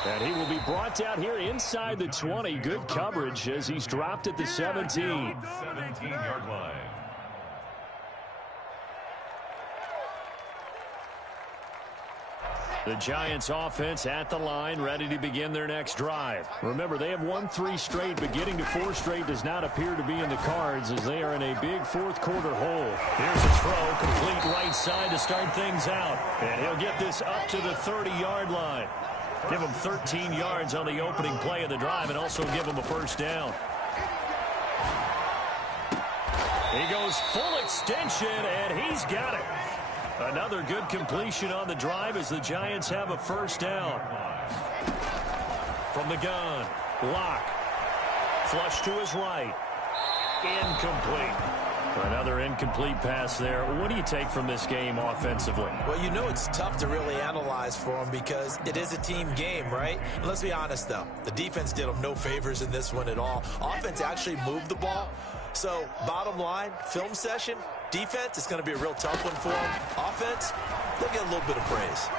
And he will be brought down here inside the 20. Good coverage as he's dropped at the 17. 17-yard line. The Giants offense at the line, ready to begin their next drive. Remember, they have won 3 straight, but getting to 4 straight does not appear to be in the cards as they are in a big 4th quarter hole. Here's a throw, complete right side to start things out. And he'll get this up to the 30-yard line. Give him 13 yards on the opening play of the drive and also give him a 1st down. He goes full extension, and he's got it. Another good completion on the drive as the Giants have a 1st down. From the gun, Locke. Flush to his right. Incomplete. Another incomplete pass there. What do you take from this game offensively? Well, you know it's tough to really analyze for him because it is a team game, right? And let's be honest, though. The defense did them no favors in this one at all. Offense actually moved the ball. So, bottom line, film session, defense, it's going to be a real tough one for them. Offense, they'll get a little bit of praise.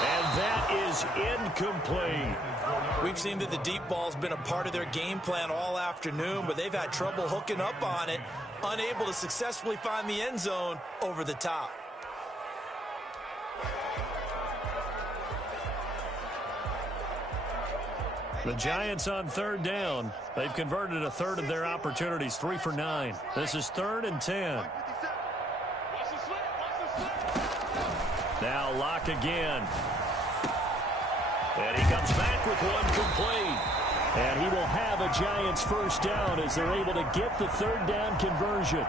And that is incomplete. We've seen that the deep ball's been a part of their game plan all afternoon, but they've had trouble hooking up on it, unable to successfully find the end zone over the top. The Giants on 3rd down. They've converted a third of their opportunities, 3 for 9. This is 3rd and 10. Now Locke again. And he comes back with one complete. And he will have a Giants 1st down as they're able to get the 3rd down conversion.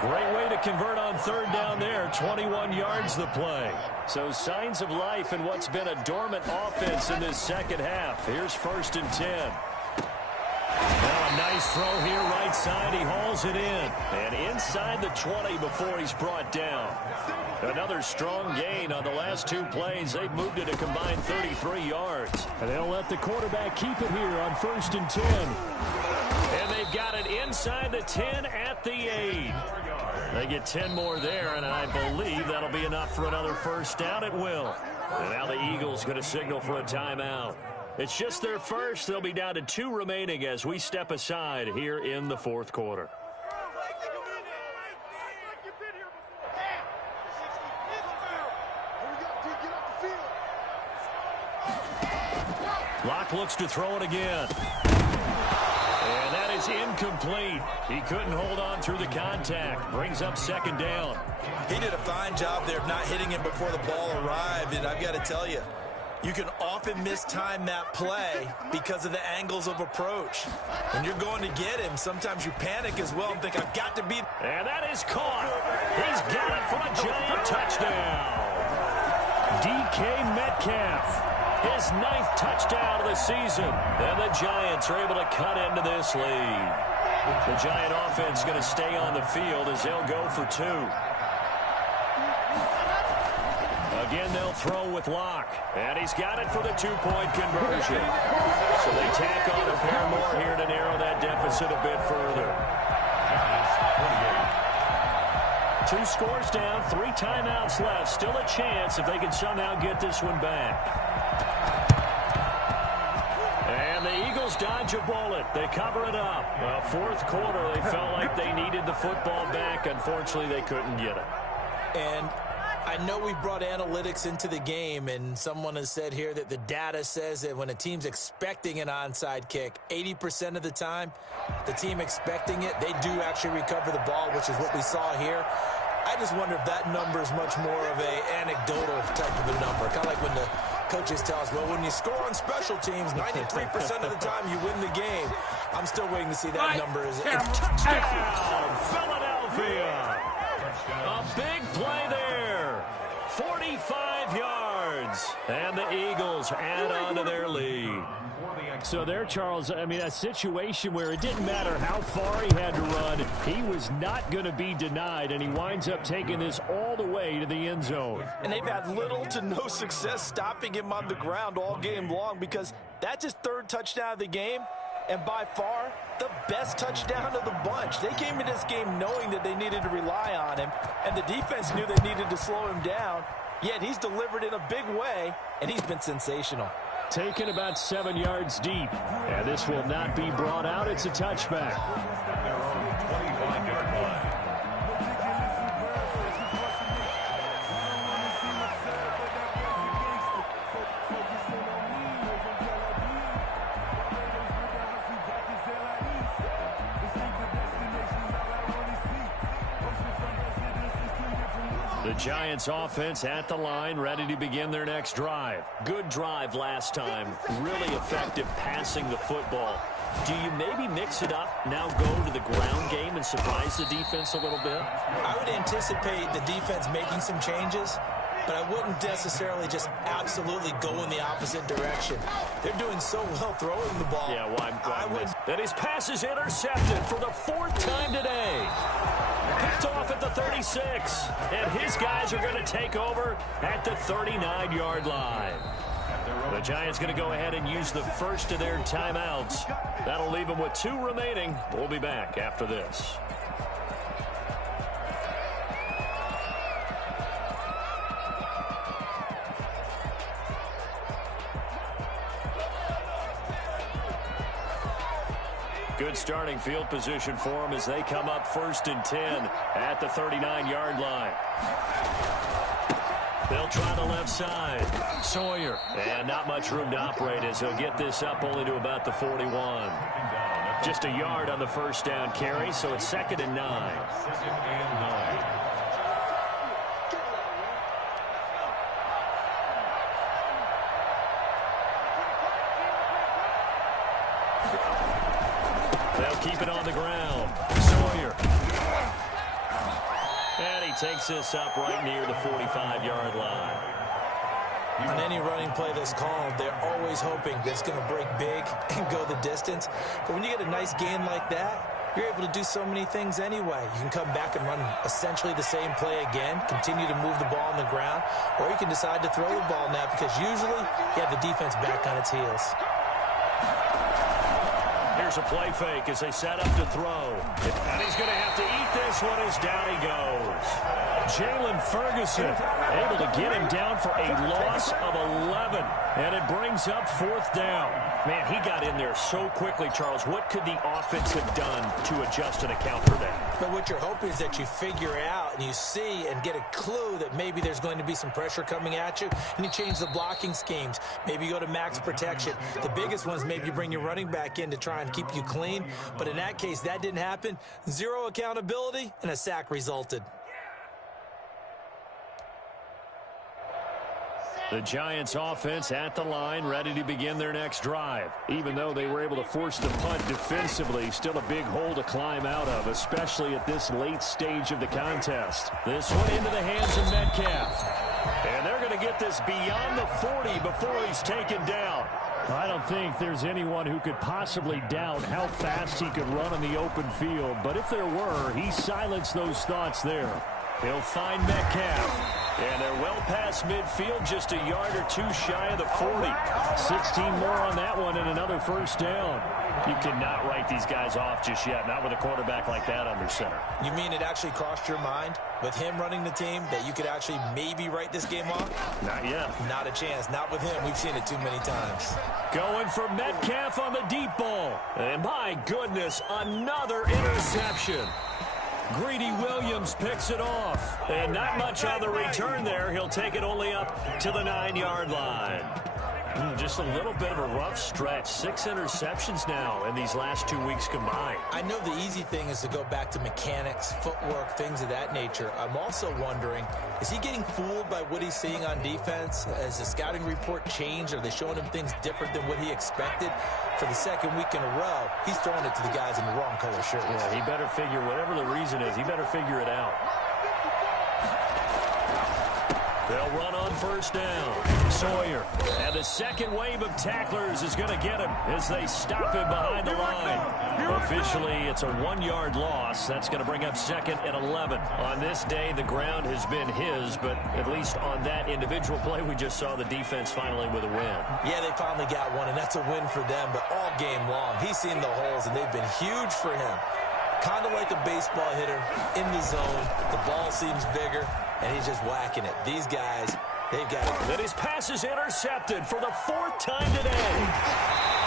Great way to convert on 3rd down there. 21 yards the play. So signs of life in what's been a dormant offense in this 2nd half. Here's 1st and 10. Now a nice throw here right side. He hauls it in. And inside the 20 before he's brought down. Another strong gain on the last 2 plays. They've moved it a combined 33 yards. And they'll let the quarterback keep it here on 1st and 10. And they've got it inside the 10 at the 8. They get 10 more there, and I believe that'll be enough for another 1st down. It will. And now the Eagles going to signal for a timeout. It's just their first. They'll be down to 2 remaining as we step aside here in the 4th quarter. Locke looks to throw it again. And that is incomplete. He couldn't hold on through the contact. Brings up 2nd down. He did a fine job there of not hitting him before the ball arrived, and I've got to tell you, you can often mistime that play because of the angles of approach. When you're going to get him, sometimes you panic as well and think, I've got to be... And that is caught. He's got it for a Giant touchdown. DK Metcalf. His 9th touchdown of the season. And the Giants are able to cut into this lead. The Giant offense going to stay on the field as they'll go for 2. Again, they'll throw with Locke. And he's got it for the 2-point conversion. So they tack on a pair more here to narrow that deficit a bit further. 2 scores down, 3 timeouts left. Still a chance if they can somehow get this one back. And the Eagles dodge a bullet. They cover it up. Well, fourth quarter, they felt like they needed the football back. Unfortunately, they couldn't get it. And I know we brought analytics into the game, and someone has said here that the data says that when a team's expecting an onside kick, 80% of the time, the team expecting it, they do actually recover the ball, which is what we saw here. I just wonder if that number is much more of an anecdotal type of a number, kind of like when the coaches tell us, well, when you score on special teams, 93% of the time you win the game. I'm still waiting to see that number. Touchdown, Philadelphia. A big play there. 45 yards. And the Eagles add on to their lead. So there, Charles, I mean, a situation where it didn't matter how far he had to run, he was not going to be denied, and he winds up taking this all the way to the end zone. And they've had little to no success stopping him on the ground all game long, because that's his 3rd touchdown of the game, and by far the best touchdown of the bunch. They came into this game knowing that they needed to rely on him, and the defense knew they needed to slow him down, yet he's delivered in a big way, and he's been sensational. Taken about 7 yards deep. And this will not be brought out. It's a touchback. Their own 25-yard line. The Giants offense at the line, ready to begin their next drive. Good drive last time. Really effective passing the football. Do you maybe mix it up, now go to the ground game and surprise the defense a little bit? I would anticipate the defense making some changes, but I wouldn't necessarily just absolutely go in the opposite direction. They're doing so well throwing the ball. Yeah, That his pass is intercepted for the 4th time today. Picked off at the 36, and his guys are going to take over at the 39-yard line. The Giants going to go ahead and use the first of their timeouts. That'll leave them with 2 remaining. We'll be back after this. Good starting field position for them as they come up 1st and 10 at the 39-yard line. They'll try the left side. Sawyer. And not much room to operate as he'll get this up only to about the 41. Just a yard on the first down carry, so it's 2nd and 9. 2nd and 9. They'll keep it on the ground. Sawyer. And he takes this up right near the 45-yard line. On any running play that's called, they're always hoping that it's going to break big and go the distance. But when you get a nice gain like that, you're able to do so many things anyway. You can come back and run essentially the same play again, continue to move the ball on the ground, or you can decide to throw the ball now because usually you have the defense back on its heels. Here's a play fake as they set up to throw. And he's going to have to eat this one as down he goes. Jalen Ferguson able to get him down for a loss of 11. And it brings up 4th down. Man, he got in there so quickly, Charles. What could the offense have done to adjust and account for that? But what you're hoping is that you figure out and you see and get a clue that maybe there's going to be some pressure coming at you, and you change the blocking schemes. Maybe you go to max protection. The biggest one is maybe you bring your running back in to try and keep you clean. But in that case, that didn't happen. 0 accountability, and a sack resulted. The Giants offense at the line, ready to begin their next drive. Even though they were able to force the punt defensively, still a big hole to climb out of, especially at this late stage of the contest. This one into the hands of Metcalf. And they're going to get this beyond the 40 before he's taken down. I don't think there's anyone who could possibly doubt how fast he could run in the open field. But if there were, he silenced those thoughts there. He'll find Metcalf. And they're well past midfield, just a yard or two shy of the 40. 16 more on that one and another first down. You cannot write these guys off just yet, not with a quarterback like that under center. You mean it actually crossed your mind with him running the team that you could actually maybe write this game off? Not yet. Not a chance. Not with him. We've seen it too many times. Going for Metcalf on the deep ball. And my goodness, another interception. Greedy Williams picks it off. And not much on the return there. He'll take it only up to the 9-yard line. Just a little bit of a rough stretch. 6 interceptions now in these last 2 weeks combined. I know the easy thing is to go back to mechanics, footwork, things of that nature. I'm also wondering, is he getting fooled by what he's seeing on defense? Has the scouting report changed? Are they showing him things different than what he expected? For the second week in a row, he's throwing it to the guys in the wrong color shirts. Yeah, he better figure, whatever the reason is, he better figure it out. They'll run on first down. Sawyer. And the second wave of tacklers is going to get him as they stop him behind the line. Officially, it's a 1-yard loss. That's going to bring up 2nd and 11. On this day, the ground has been his, but at least on that individual play, we just saw the defense finally with a win. Yeah, they finally got one, and that's a win for them, but all game long, he's seen the holes, and they've been huge for him. Kind of like a baseball hitter in the zone. The ball seems bigger, and he's just whacking it. These guys, they've got it. And his pass is intercepted for the 4th time today.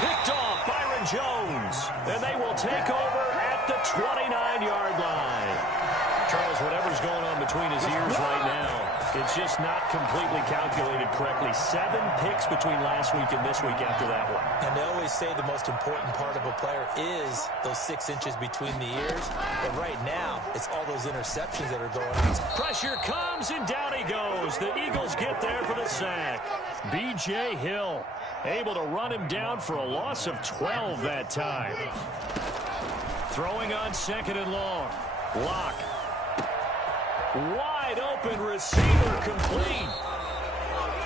Picked off Byron Jones. And they will take over at the 29-yard line. Charles, whatever's going on between his ears right now, it's just not completely calculated correctly. 7 picks between last week and this week after that one. And they always say the most important part of a player is those 6 inches between the ears. But right now, it's all those interceptions that are going on. Pressure comes, and down he goes. The Eagles get there for the sack. B.J. Hill able to run him down for a loss of 12 that time. Throwing on 2nd and long. Lock. Wide open receiver complete.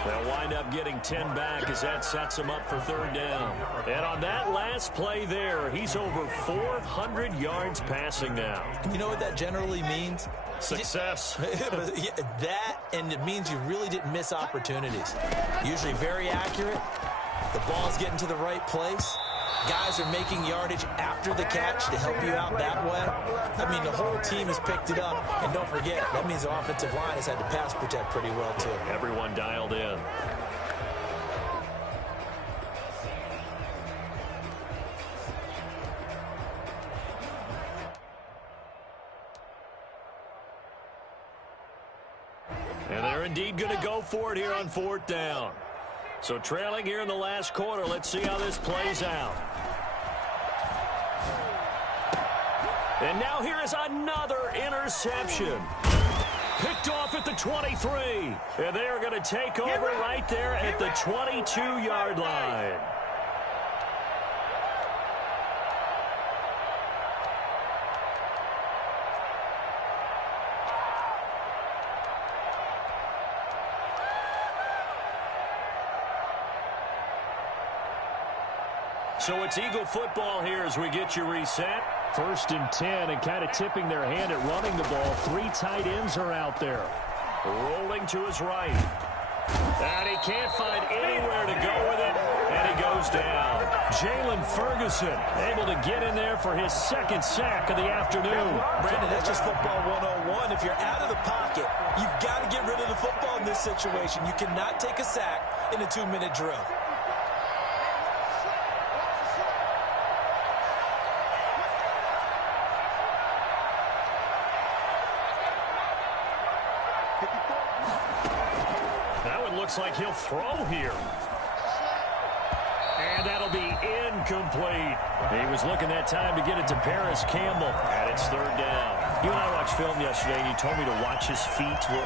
They'll wind up getting 10 back as that sets him up for 3rd down. And on that last play there, he's over 400 yards passing now. You know what that generally means? Success. That, and it means you really didn't miss opportunities. Usually very accurate. The ball's getting to the right place. Guys are making yardage after the catch to help you out that way. I mean, the whole team has picked it up. And don't forget, that means the offensive line has had to pass protect pretty well, too. Everyone dialed in. And they're indeed going to go for it here on 4th down. So trailing here in the last quarter, let's see how this plays out. And now here is another interception. Picked off at the 23. And they are going to take over right there at the 22-yard line. So it's Eagle football here as we get you reset. 1st and 10, and kind of tipping their hand at running the ball. 3 tight ends are out there. Rolling to his right. And he can't find anywhere to go with it, and he goes down. Jalen Ferguson able to get in there for his 2nd sack of the afternoon. Brandon, that's just football 101. If you're out of the pocket, you've got to get rid of the football in this situation. You cannot take a sack in a 2-minute drill. Looks like he'll throw here. And that'll be incomplete. He was looking that time to get it to Paris Campbell. And it's 3rd down. You and I watched film yesterday, and you told me to watch his feet. For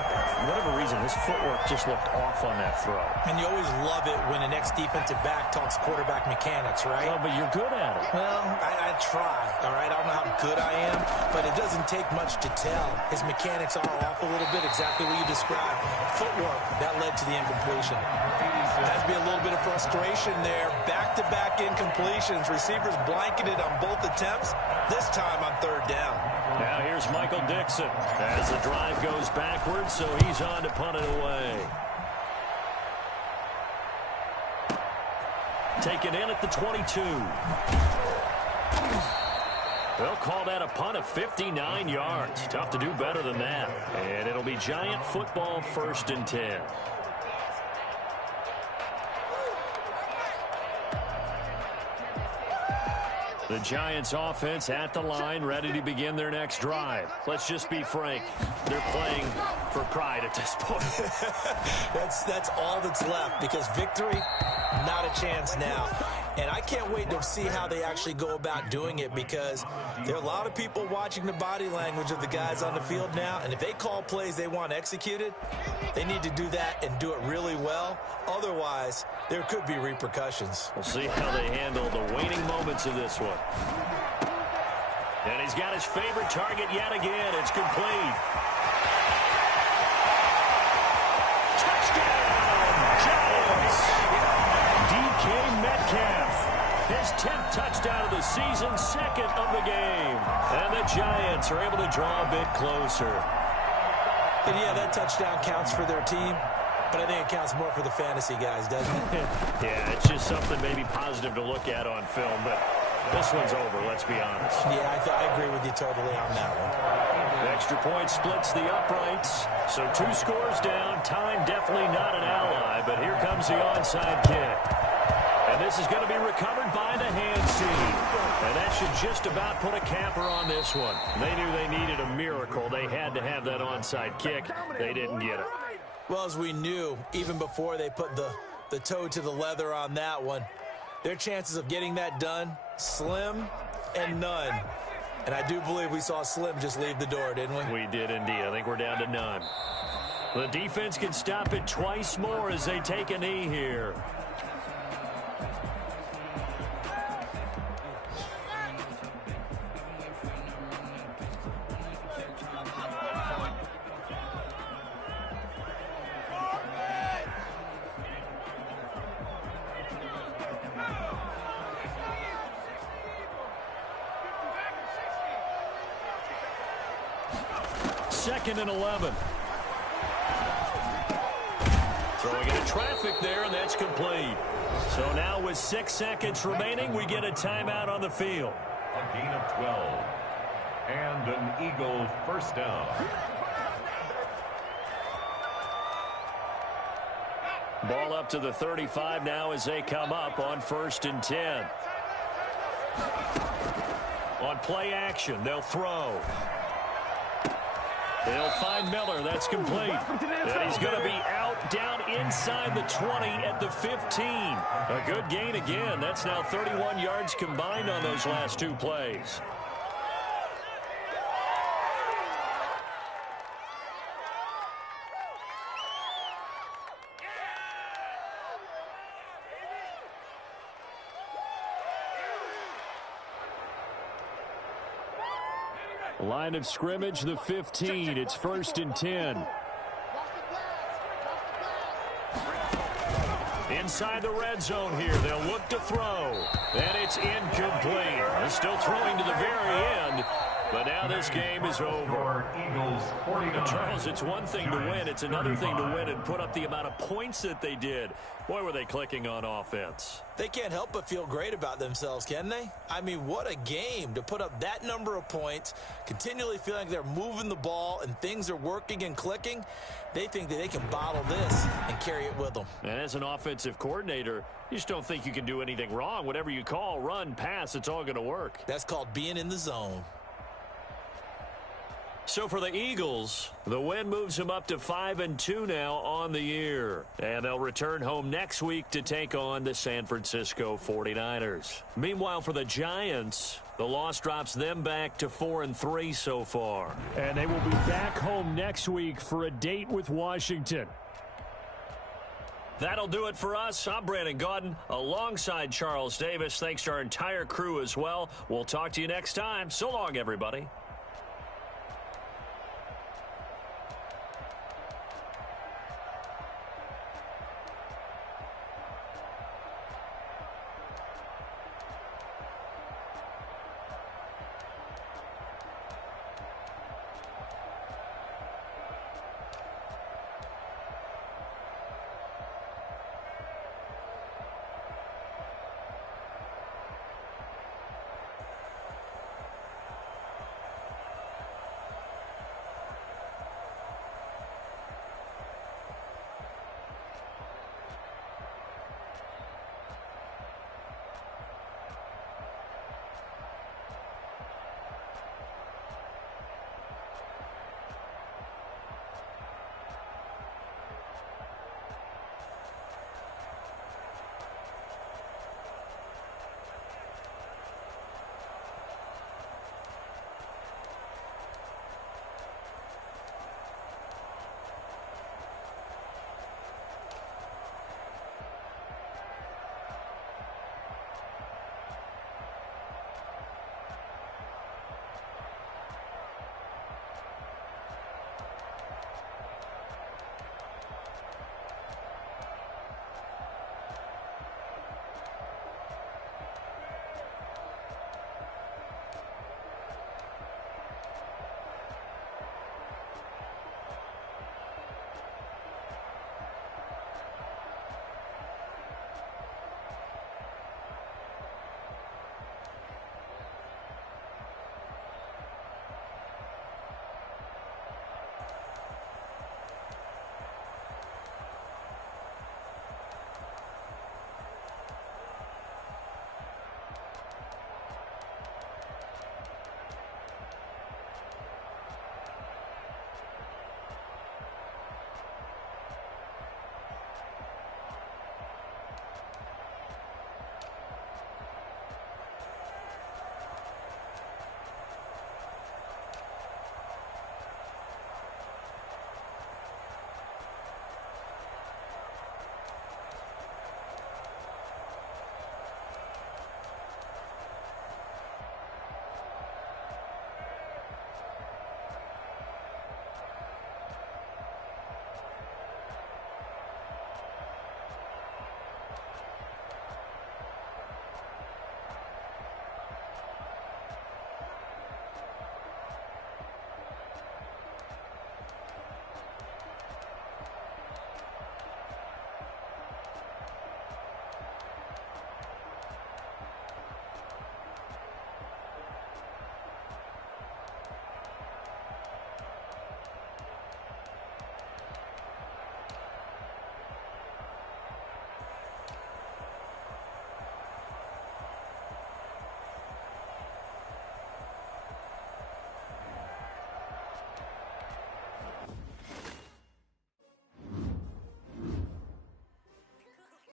whatever reason, his footwork just looked off on that throw. And you always love it when the next defensive back talks quarterback mechanics, right? Well, but you're good at it. Well, I try, all right? I don't know how good I am, but it doesn't take much to tell. His mechanics are off a little bit, exactly what you described. Footwork, that led to the incompletion. Has to be a little bit of frustration there. Back-to-back incompletions. Receivers blanketed on both attempts, this time on third down. Now here's Michael Dixon as the drive goes backwards, so he's on to punt it away. Taken in at the 22. They'll call that a punt of 59 yards. Tough to do better than that. And it'll be Giant football, 1st and 10. The Giants offense at the line, ready to begin their next drive. Let's just be frank. They're playing for pride at this point. That's all that's left, because victory, not a chance now. And I can't wait to see how they actually go about doing it, because there are a lot of people watching the body language of the guys on the field now, and if they call plays they want executed, they need to do that and do it really well. Otherwise, there could be repercussions. We'll see how they handle the waning moments of this one. And he's got his favorite target yet again. It's complete. Touchdown, Giants! DK Metcalf, his 10th touchdown of the season, 2nd of the game. And the Giants are able to draw a bit closer. And yeah, that touchdown counts for their team, but I think it counts more for the fantasy guys, doesn't it? Yeah, it's just something maybe positive to look at on film, but this one's over, let's be honest. Yeah, I agree with you totally on that one. The extra point splits the uprights, so 2 scores down. Time definitely not an ally, but here comes the onside kick. And this is going to be recovered by the hand team. And that should just about put a capper on this one. They knew they needed a miracle. They had to have that onside kick. They didn't get it. Well, as we knew, even before they put the toe to the leather on that one, their chances of getting that done, slim and none. And I do believe we saw Slim just leave the door, didn't we? We did indeed. I think we're down to none. The defense can stop it twice more as they take a knee here. Second and 11. Throwing into traffic there, and that's complete. So now with 6 seconds remaining, we get a timeout on the field. A gain of 12. And an Eagle first down. Ball up to the 35 now as they come up on 1st and 10. On play action, they'll throw. They'll find Miller. That's complete. And he's going to be out down inside the 20 at the 15. A good gain again. That's now 31 yards combined on those last 2 plays. Line of scrimmage, the 15. It's 1st and 10. Inside the red zone here. They'll look to throw. And it's incomplete. They're still throwing to the very end. But now this game is over. Eagles 49. Charles, it's one thing to win. It's another thing to win and put up the amount of points that they did. Boy, were they clicking on offense. They can't help but feel great about themselves, can they? I mean, what a game to put up that number of points, continually feeling like they're moving the ball and things are working and clicking. They think that they can bottle this and carry it with them. And as an offensive coordinator, you just don't think you can do anything wrong. Whatever you call, run, pass, it's all going to work. That's called being in the zone. So for the Eagles, the win moves them up to 5-2 now on the year. And they'll return home next week to take on the San Francisco 49ers. Meanwhile, for the Giants, the loss drops them back to 4-3 so far. And they will be back home next week for a date with Washington. That'll do it for us. I'm Brandon Gaudin alongside Charles Davis. Thanks to our entire crew as well. We'll talk to you next time. So long, everybody.